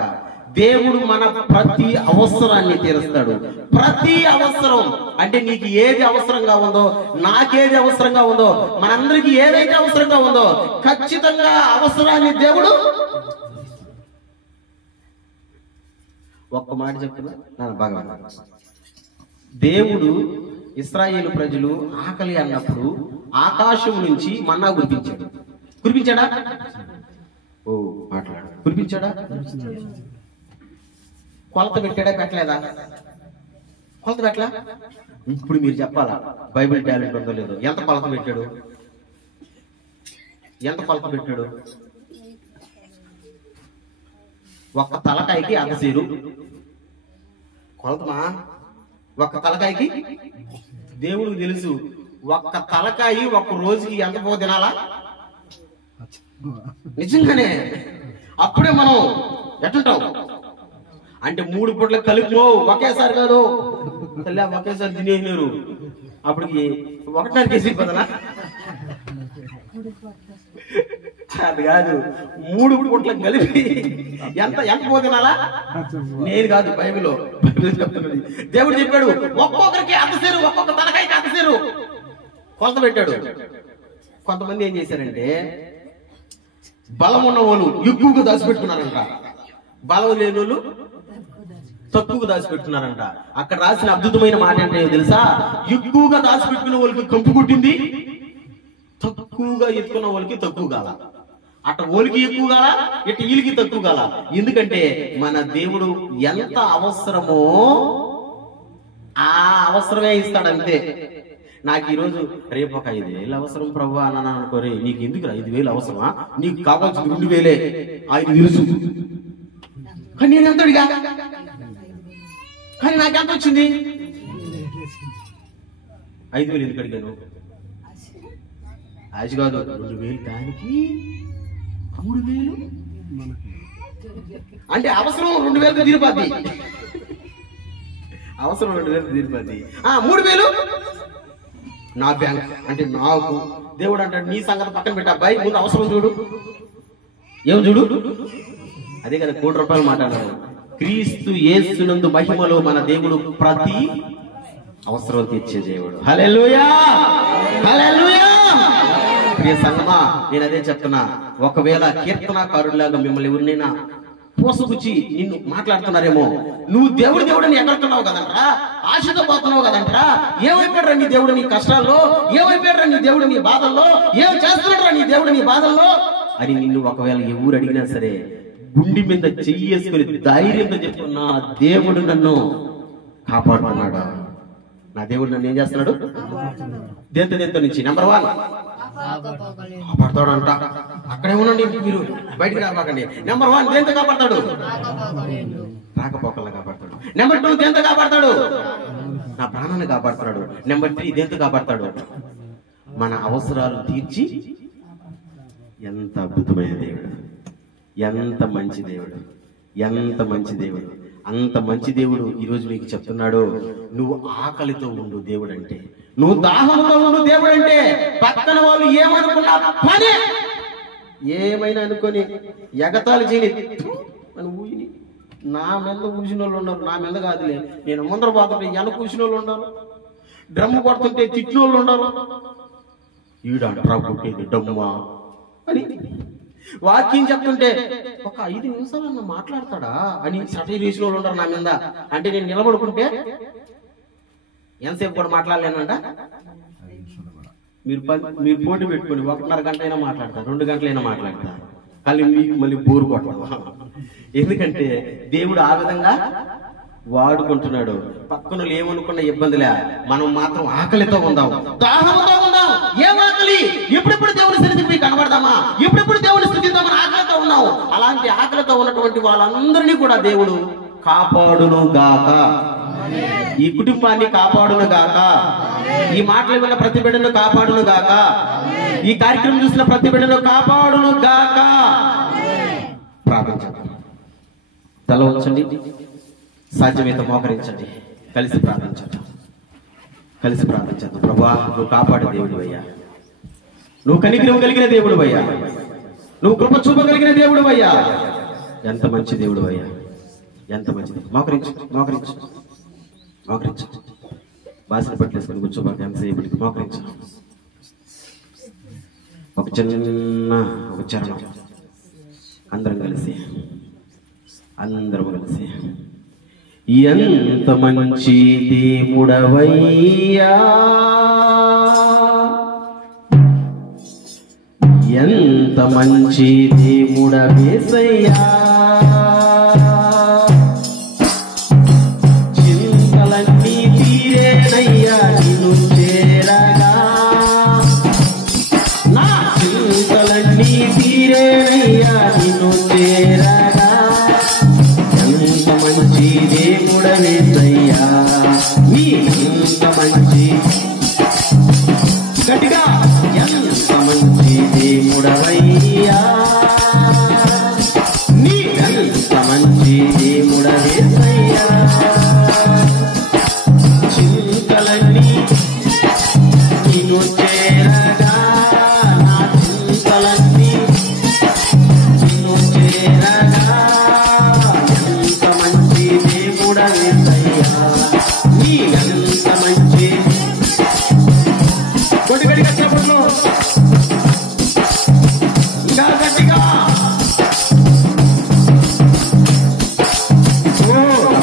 దేవుడు మన ప్రతి అవసరాన్ని తీరుస్తాడు. ప్రతి అవసరం అంటే నీకు ఏది అవసరంగా ఉందో, నాకేది అవసరంగా ఉందో, మనందరికి ఏదైతే అవసరంగా ఉందో ఖచ్చితంగా అవసరాన్ని దేవుడు. ఒక్క మాట చెప్తున్నా నన్ను బాగా. దేవుడు ఇశ్రాయేలు ప్రజలు ఆకలి అన్నప్పుడు ఆకాశం నుంచి మన్నా కురిపించాడా? ఓ మాట్లాడు. కురిపించాడా? కొలత పెట్టాడా? పెట్టలేదా? కొలత పెట్టలా? ఇప్పుడు మీరు చెప్పాలా బైబిల్ టాలెంట్ ఉందో లేదో. ఎంత కొలత పెట్టాడు? ఒక్క తలకాయకి అర్ధసేరు కొలతమా? ఒక్క తలకాయకి దేవుడికి తెలుసు. ఒక్క తలకాయి ఒక్క రోజుకి ఎంత పో తినాలా? నిజంగానే. అప్పుడే మనం ఎట్టుంటాం అంటే 3 పూట్ల కలుపులో ఒకేసారి కాదు, ఒకేసారి తినేసినారు. అప్పటికి ఒకటానికి వేసిపోదనా? అది కాదు, 3 పూట్ల కలిపి ఎంత పోతినాలా? నేను కాదు, బైబిల్ చెప్తున్నది. దేవుడు చెప్పాడు ఒక్కొక్కరికి అర్ధసేరు, ఒక్కొక్క తలకాయకి అర్ధసేరు కొలత పెట్టాడు. కొంతమంది ఏం చేశారంటే బలం ఉన్న వాళ్ళు ఎక్కువగా దాచిపెట్టుకున్నారంట, బలం లేని వాళ్ళు తక్కువగా దాచిపెట్టుకున్నారంట. అక్కడ రాసిన అద్భుతమైన మాట ఏంటో తెలుసా? ఎక్కువగా దాచిపెట్టుకున్న వాళ్ళకి కంపు కొట్టింది, తక్కువగా ఎత్తుకున్న వాళ్ళకి తక్కువ కాల. అట్ట ఓలికి ఎక్కువ కాల, ఇట్ట ఈలికి తక్కువ కాల. ఎందుకంటే మన దేవుడు ఎంత అవసరమో ఆ అవసరమే ఇస్తాడంతే. నాకు ఈరోజు రేపు ఒక 5,000 అవసరం ప్రభు అన్నాను అనుకోరే, నీకు ఎందుకు 5,000 అవసరమా? నీకు కావాల్సింది 2,000 ఆయన తెలుసు. కానీ నేను ఎంత అడిగా, కానీ నాకెంత వచ్చింది? 5,000 ఎందుకు అడిగాను? ఆశ కాదు, 2,000 దానికి 3,000 అంటే అవసరం 2,000 తీరిపోద్ది. అవసరం 2,000 తీరిపోద్ది. 3,000 నా బ్యాంక్ అంటే నాకు. దేవుడు అంటాడు నీ సంగతి పక్కన పెట్టా అబ్బాయి, ముందు అవసరం చూడు. ఏం చూడు? అదే కదా ₹1,00,00,000 మాట్లాడారు. క్రీస్తు యేసునందు మహిమలో మన దేవుడు ప్రతి అవసరం తీర్చే దేవుడు. హల్లెలూయా, హల్లెలూయా. ప్రియ సంగమా, నేను అదే చెప్తున్నా. ఒకవేళ కీర్తనాకారులాగా మిమ్మల్ని ఎవరినైనా పోసగుచ్చి నిన్ను మాట్లాడుతున్నారేమో, నువ్వు దేవుడు అని ఎగరుతున్నావు కదంటరా, ఆశతో పోతున్నావు కదంటరా, ఏమైపోయాడు నీ దేవుడు నీ కష్టాల్లో, ఏమైపోయాడు నీ దేవుడు నీ బాధల్లో, ఏం చేస్తున్నాడు నీ దేవుడు నీ బాధల్లో అని నిన్ను ఒకవేళ ఎవరు అడిగినా సరే గుండి మీద చెయ్యేసుకుని ధైర్యంతో చెప్పు, నా దేవుడు నన్ను కాపాడుతున్నాడు. నా దేవుడు నన్ను ఏం చేస్తున్నాడు? దేంతో నుంచి నెంబర్ 1 కాపాడుతాడు అంట. అక్కడే ఉండండి, మీరు బయటికి రాబాకండి. నెంబర్ 1 దేంతో కాపాడతాడు? రాకపోకల్లా కాపాడతాడు. నెంబర్ 2 దేంతో కాపాడతాడు? నా ప్రాణాన్ని కాపాడుతున్నాడు. నెంబర్ 3 దేంతో కాపాడతాడు? మన అవసరాలు తీర్చి. ఎంత అద్భుతమైన దేవుడు, ఎంత మంచి దేవుడు, ఎంత మంచి దేవుడు. అంత మంచి దేవుడు ఈరోజు మీకు చెప్తున్నాడు, నువ్వు ఆకలితో ఉండు దేవుడు అంటే, నువ్వు దాహంతో ఉండు దేవుడు అంటే. పక్కన వాళ్ళు ఏమనుకున్నా పనే, ఏమైనా అనుకొని ఎగతాళి చేయని అని ఊయి, నా మీద ఊసిన వాళ్ళు ఉన్నారు, నా మీద కాదులే, నేను ముందర పోతుంటే వెనక ఊసిన వాళ్ళు ఉన్నారు, డ్రమ్ము కొడుతుంటే తిట్టిన వాళ్ళు ఉన్నారు. ఈడంట్రా పుట్టేది డమ్మా అని వాక్యం చెప్తుంటే ఒక 5 నిమిషాలన్నా మాట్లాడతాడా అని సటైర్ వేసిన వాళ్ళు ఉంటారు నా మీద. అంటే నేను నిలబడుకుంటే ఎంతసేపు కూడా మాట్లాడలేనంట. మీరు పోటీ పెట్టుకోండి, 1.5 గంట అయినా మాట్లాడతారు, 2 గంటలైనా మాట్లాడతారు, కానీ మీకు మళ్ళీ బోరు కొట్టదు. ఎందుకంటే దేవుడు ఆ విధంగా వాడుకుంటున్నాడు. పక్కన ఏమనుకున్న ఇబ్బందిలే, మనం మాత్రం ఆకలితో ఉందాం, దాహంతో ఉందాం. ఏం ఆకలి? ఎప్పుడెప్పుడు దేవుని సన్నిధికి పోయి కనబడదామా, ఎప్పుడెప్పుడు దేవుని స్థుతిద్దామని ఆకలితో ఉన్నాం. అలాంటి ఆకలితో ఉన్నటువంటి వాళ్ళందరినీ కూడా దేవుడు కాపాడును గాక, ఈ కుటుంబాన్ని కాపాడును గాక, ఈ మాటలు విన్న ప్రతి బిడ్డను కాపాడును గాక, ఈ కార్యక్రమం చూసిన ప్రతి బిడ్డను కాపాడును గాక. ప్రార్థించండి, తల ఉంచండి, సాధ్యమైతే మోకరించండి, కలిసి ప్రార్థించండి, కలిసి ప్రార్థించండి. ప్రభువా, నువ్వు కాపాడే దేవుడు అయ్యా, నువ్వు కనికరం కలిగిన దేవుడు అయ్యా, నువ్వు కృప చూపగలిగిన దేవుడు అయ్యా. ఎంత మంచి దేవుడు అయ్యా, ఎంత మంచిది. మోకరించు, మోకరించు, మోకరించు. బాసిన పట్లేసుకొని కూర్చోబాక ఎంతసేపటికి మోకరించు. ఒక చిన్న ఒక చరణం అందరం కలిసి, అందరం కలిసి. ఎంత మంచి దేవుడవయ్యా, ఎంత మంచి దేవుడవేసయ్యా, చింతలన్నీ తీరేనయ్యా నిన్ను చేరగా, నా చింతలన్నీ తీరేనయ్యా నిన్ను చేరగా. ఎంత మంచి దేవుడవేసయ్యా, నీ ఎంత మంచి, గట్టిగా, ఎంత మంచి దేవుడవయ్యా, నీ ఎంత మంచి దేవుడవేసయ్యా, చింతలన్నీ నిన్ను చేరగా, నా చింతలన్నీ నిన్ను చేరగా. ఎంత మంచి దేవుడవేసయ్యా, నీ ఎంత మంచి. కొట్టి గట్టిగా చెప్పండి, ఇంకా గట్టిగా.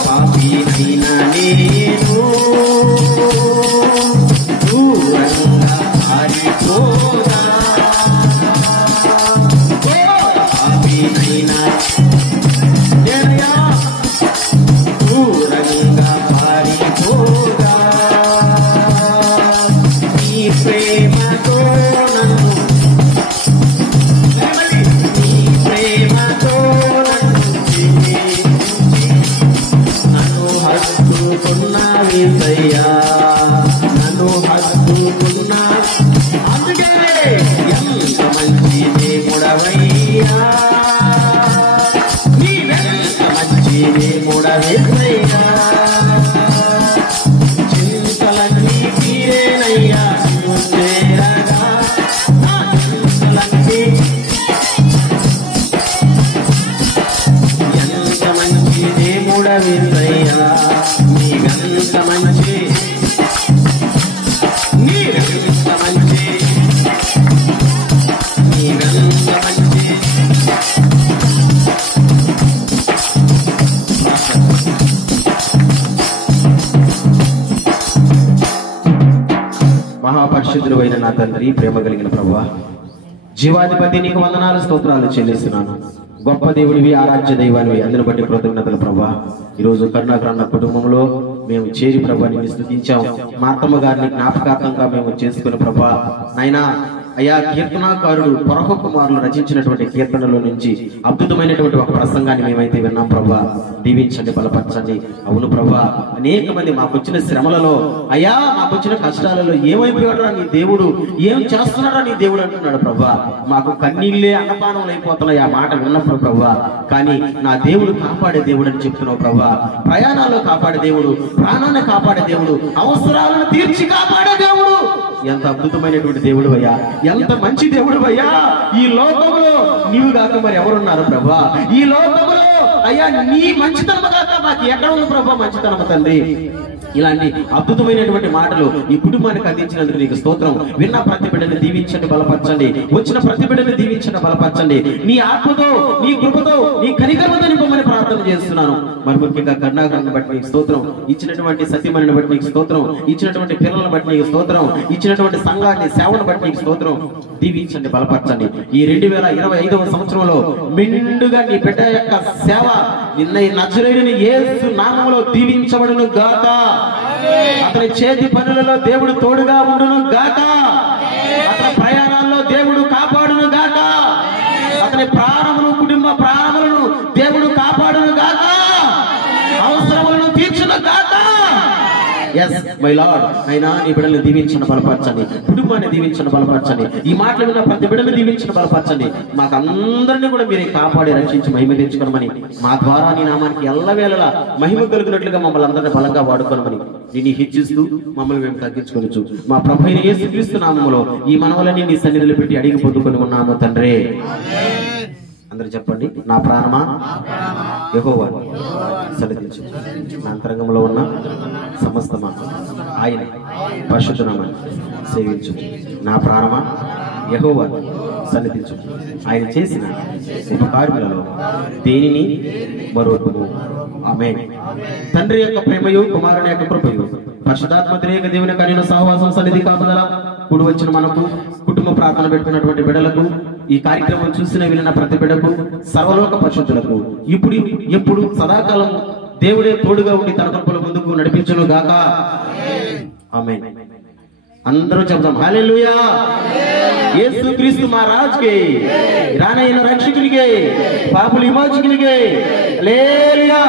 పాపినైనా నేను దూరంగా పారిపోగా, పాపినైనా జనయా దూరంగా పారిపోగా, నీ ప్రేమతో నన్ను, నీ ప్రేమతో నన్ను హత్తుకున్నావేసయ్యా, నన్ను హత్తుకున్నా. అందుకే ఎంత మంచి దేవుడవయ్యా, నీవెంత మంచి దేవుడవేసయ్యా, చింతలన్నీ తీరేనయ్యా నిన్ను చేరగా, నా చింతలన్నీ. ఎంత మంచి దేవుడవేసయ్యా, నీవెంత మంచి, నీవెంత మంచి, నీవెంత మంచి. మహాపరిశుద్ధుడు అయిన నా తండ్రి, ప్రేమ కలిగిన ప్రభువా, జీవాధిపతి నీకు వందనాలు, స్తోత్రాలు చెల్లిస్తున్నాను. గొప్ప దేవుడివి, ఆరాధ్య దైవానివి, అందుని బట్టి కృతజ్ఞతలు ప్రభా. ఈరోజు కరుణాకరణ కుటుంబంలో మేము చేరి ప్రభా నిన్ను స్తుతించాం. మా అత్తమ్మ గారిని జ్ఞాపకార్థంగా మేము చేసుకుని ప్రభా, నాయనా అయ్యా కీర్తనాకారుడు పొరహ కుమారులు రచించినటువంటి కీర్తనలో నుంచి అద్భుతమైనటువంటి ఒక ప్రసంగాన్ని మేమైతే విన్నాం ప్రభా. దీవించండి, బలపరచండి. అవును ప్రభా, అనేక మంది మాకొచ్చిన శ్రమలలో, అయ్యా మాకొచ్చిన కష్టాలలో ఏమైపోయాడా నీ దేవుడు, ఏం చేస్తున్నాడా నీ దేవుడు అంటున్నాడు ప్రభా. మాకు కన్నీళ్ళే అన్నపానములు అయిపోతున్నాయి ఆ మాట విన్నప్పుడు ప్రభా. కానీ నా దేవుడు కాపాడే దేవుడు అని చెప్తున్నావు ప్రభా. ప్రయాణాల్లో కాపాడే దేవుడు, ప్రాణాన్ని కాపాడే దేవుడు, అవసరాలను తీర్చి కాపాడే దేవుడు. ఎంత అద్భుతమైనటువంటి దేవుడు అయ్యా, ఎంత మంచి దేవుడు అయ్యా. ఈ లోకంలో నీవు కాక మరి ఎవరున్నారు ప్రభా? ఈ లోకంలో అయ్యా నీ మంచితనం కాక మాకు ఎక్కడ ఉంది ప్రభా మంచితనం తండ్రి? ఇలాంటి అద్భుతమైనటువంటి మాటలు ఈ కుటుంబానికి అందించినందుకు నీకు స్తోత్రం. విన్న ప్రతి బిడ్డని దీవించండి, బలపరచండి. వచ్చిన ప్రతి బిడ్డని దీవించండి, బలపరచండి. నీ ఆత్మతో, నీ కృపతో, నీ కనికరమతో నింపమని ప్రార్థన చేస్తున్నాను. మరి ముఖ్యంగా కరుణాకరణ బట్టి నీకు స్తోత్రం, ఇచ్చినటువంటి సత్యమణిని బట్టి నీకు స్తోత్రం, ఇచ్చినటువంటి పిల్లలను బట్టి నీకు స్తోత్రం, ఇచ్చినటువంటి సంఘాన్ని, సేవను బట్టి నీకు స్తోత్రం. దీవించండి, బలపరచండి. ఈ 2025వ సంవత్సరంలో మెండుగా నీ బిడ్డ యొక్క సేవ నిన్న నజరేయుని యేసు నామములో దీవించబడును గాక. అతని చేతి పనులలో దేవుడు తోడుగా ఉండును గాక. అతని ప్రయాణాల్లో దేవుడు కాపాడును గాక. అతని ప్రాణములు, కుటుంబ ప్రాణములను దేవుడు కాపాడును గాక. అవసరములను తీర్చును గాక. ఎస్ మై లార్డ్, అయినా నీ బిడ్డలను దీవించండి, బలపరచండి. కుటుంబాన్ని దీవించండి, బలపరచండి. ఈ మాటలు విన్న ప్రతి బిడ్డను దీవించండి, బలపరచండి. మాకందరినీ కూడా మీరే కాపాడి రక్షించి మహిమ తెచ్చుకోమని, మా ద్వారా నీ నామానికి ఎల్లవేళలా మహిమ కలిగినట్లుగా మమ్మల్ని అందరినీ బలంగా వాడుకోనమని నిన్ను హెచ్చిస్తూ మమ్మల్ని మేము తగ్గించుకోవచ్చు. మా ప్రభువైన యేసుక్రీస్తు నామములో ఈ మనవలని నీ సన్నిధిలో పెట్టి అడిగి పొందుకొని ఉన్నాము తండ్రి. అందరూ చెప్పండి. నా ప్రాణమా యెహోవాను సన్నిధించు, నా అంతరంగంలో ఉన్న సమస్తమా ఆయన పరిశుద్ధ నామమును సేవించు. నా ప్రాణమా యెహోవాను సన్నిధించు, ఆయన చేసిన ఉపకార్యములలో దేనిని మరొకము. ఆమేన్. తండ్రి యొక్క ప్రేమయు, కుమారుని యొక్క కృపయు, పరిశుద్ధాత్మ త్రియేక దేవుని కలిగిన సహవాసం, సన్నిధి, కాపుదల కూడి వచ్చిన మనకు, కుటుంబ ప్రార్థన పెట్టుకున్నటువంటి బిడ్డలకు, ఈ కార్యక్రమం చూసిన విన్న ప్రతి బిడ్డకు, సర్వలోక పరిశుద్ధులకు ఇప్పుడు ఎప్పుడు సదాకాలం దేవుడే తోడుగా ఉండి తన కృపల ముందుకు నడిపించును గాక. ఆమేన్. అందరూ చెప్తాం హల్లెలూయా. యేసుక్రీస్తు మహారాజ్కి, రానైన రక్షకునికి, పాపుల విమోచకునికి హల్లెలూయా.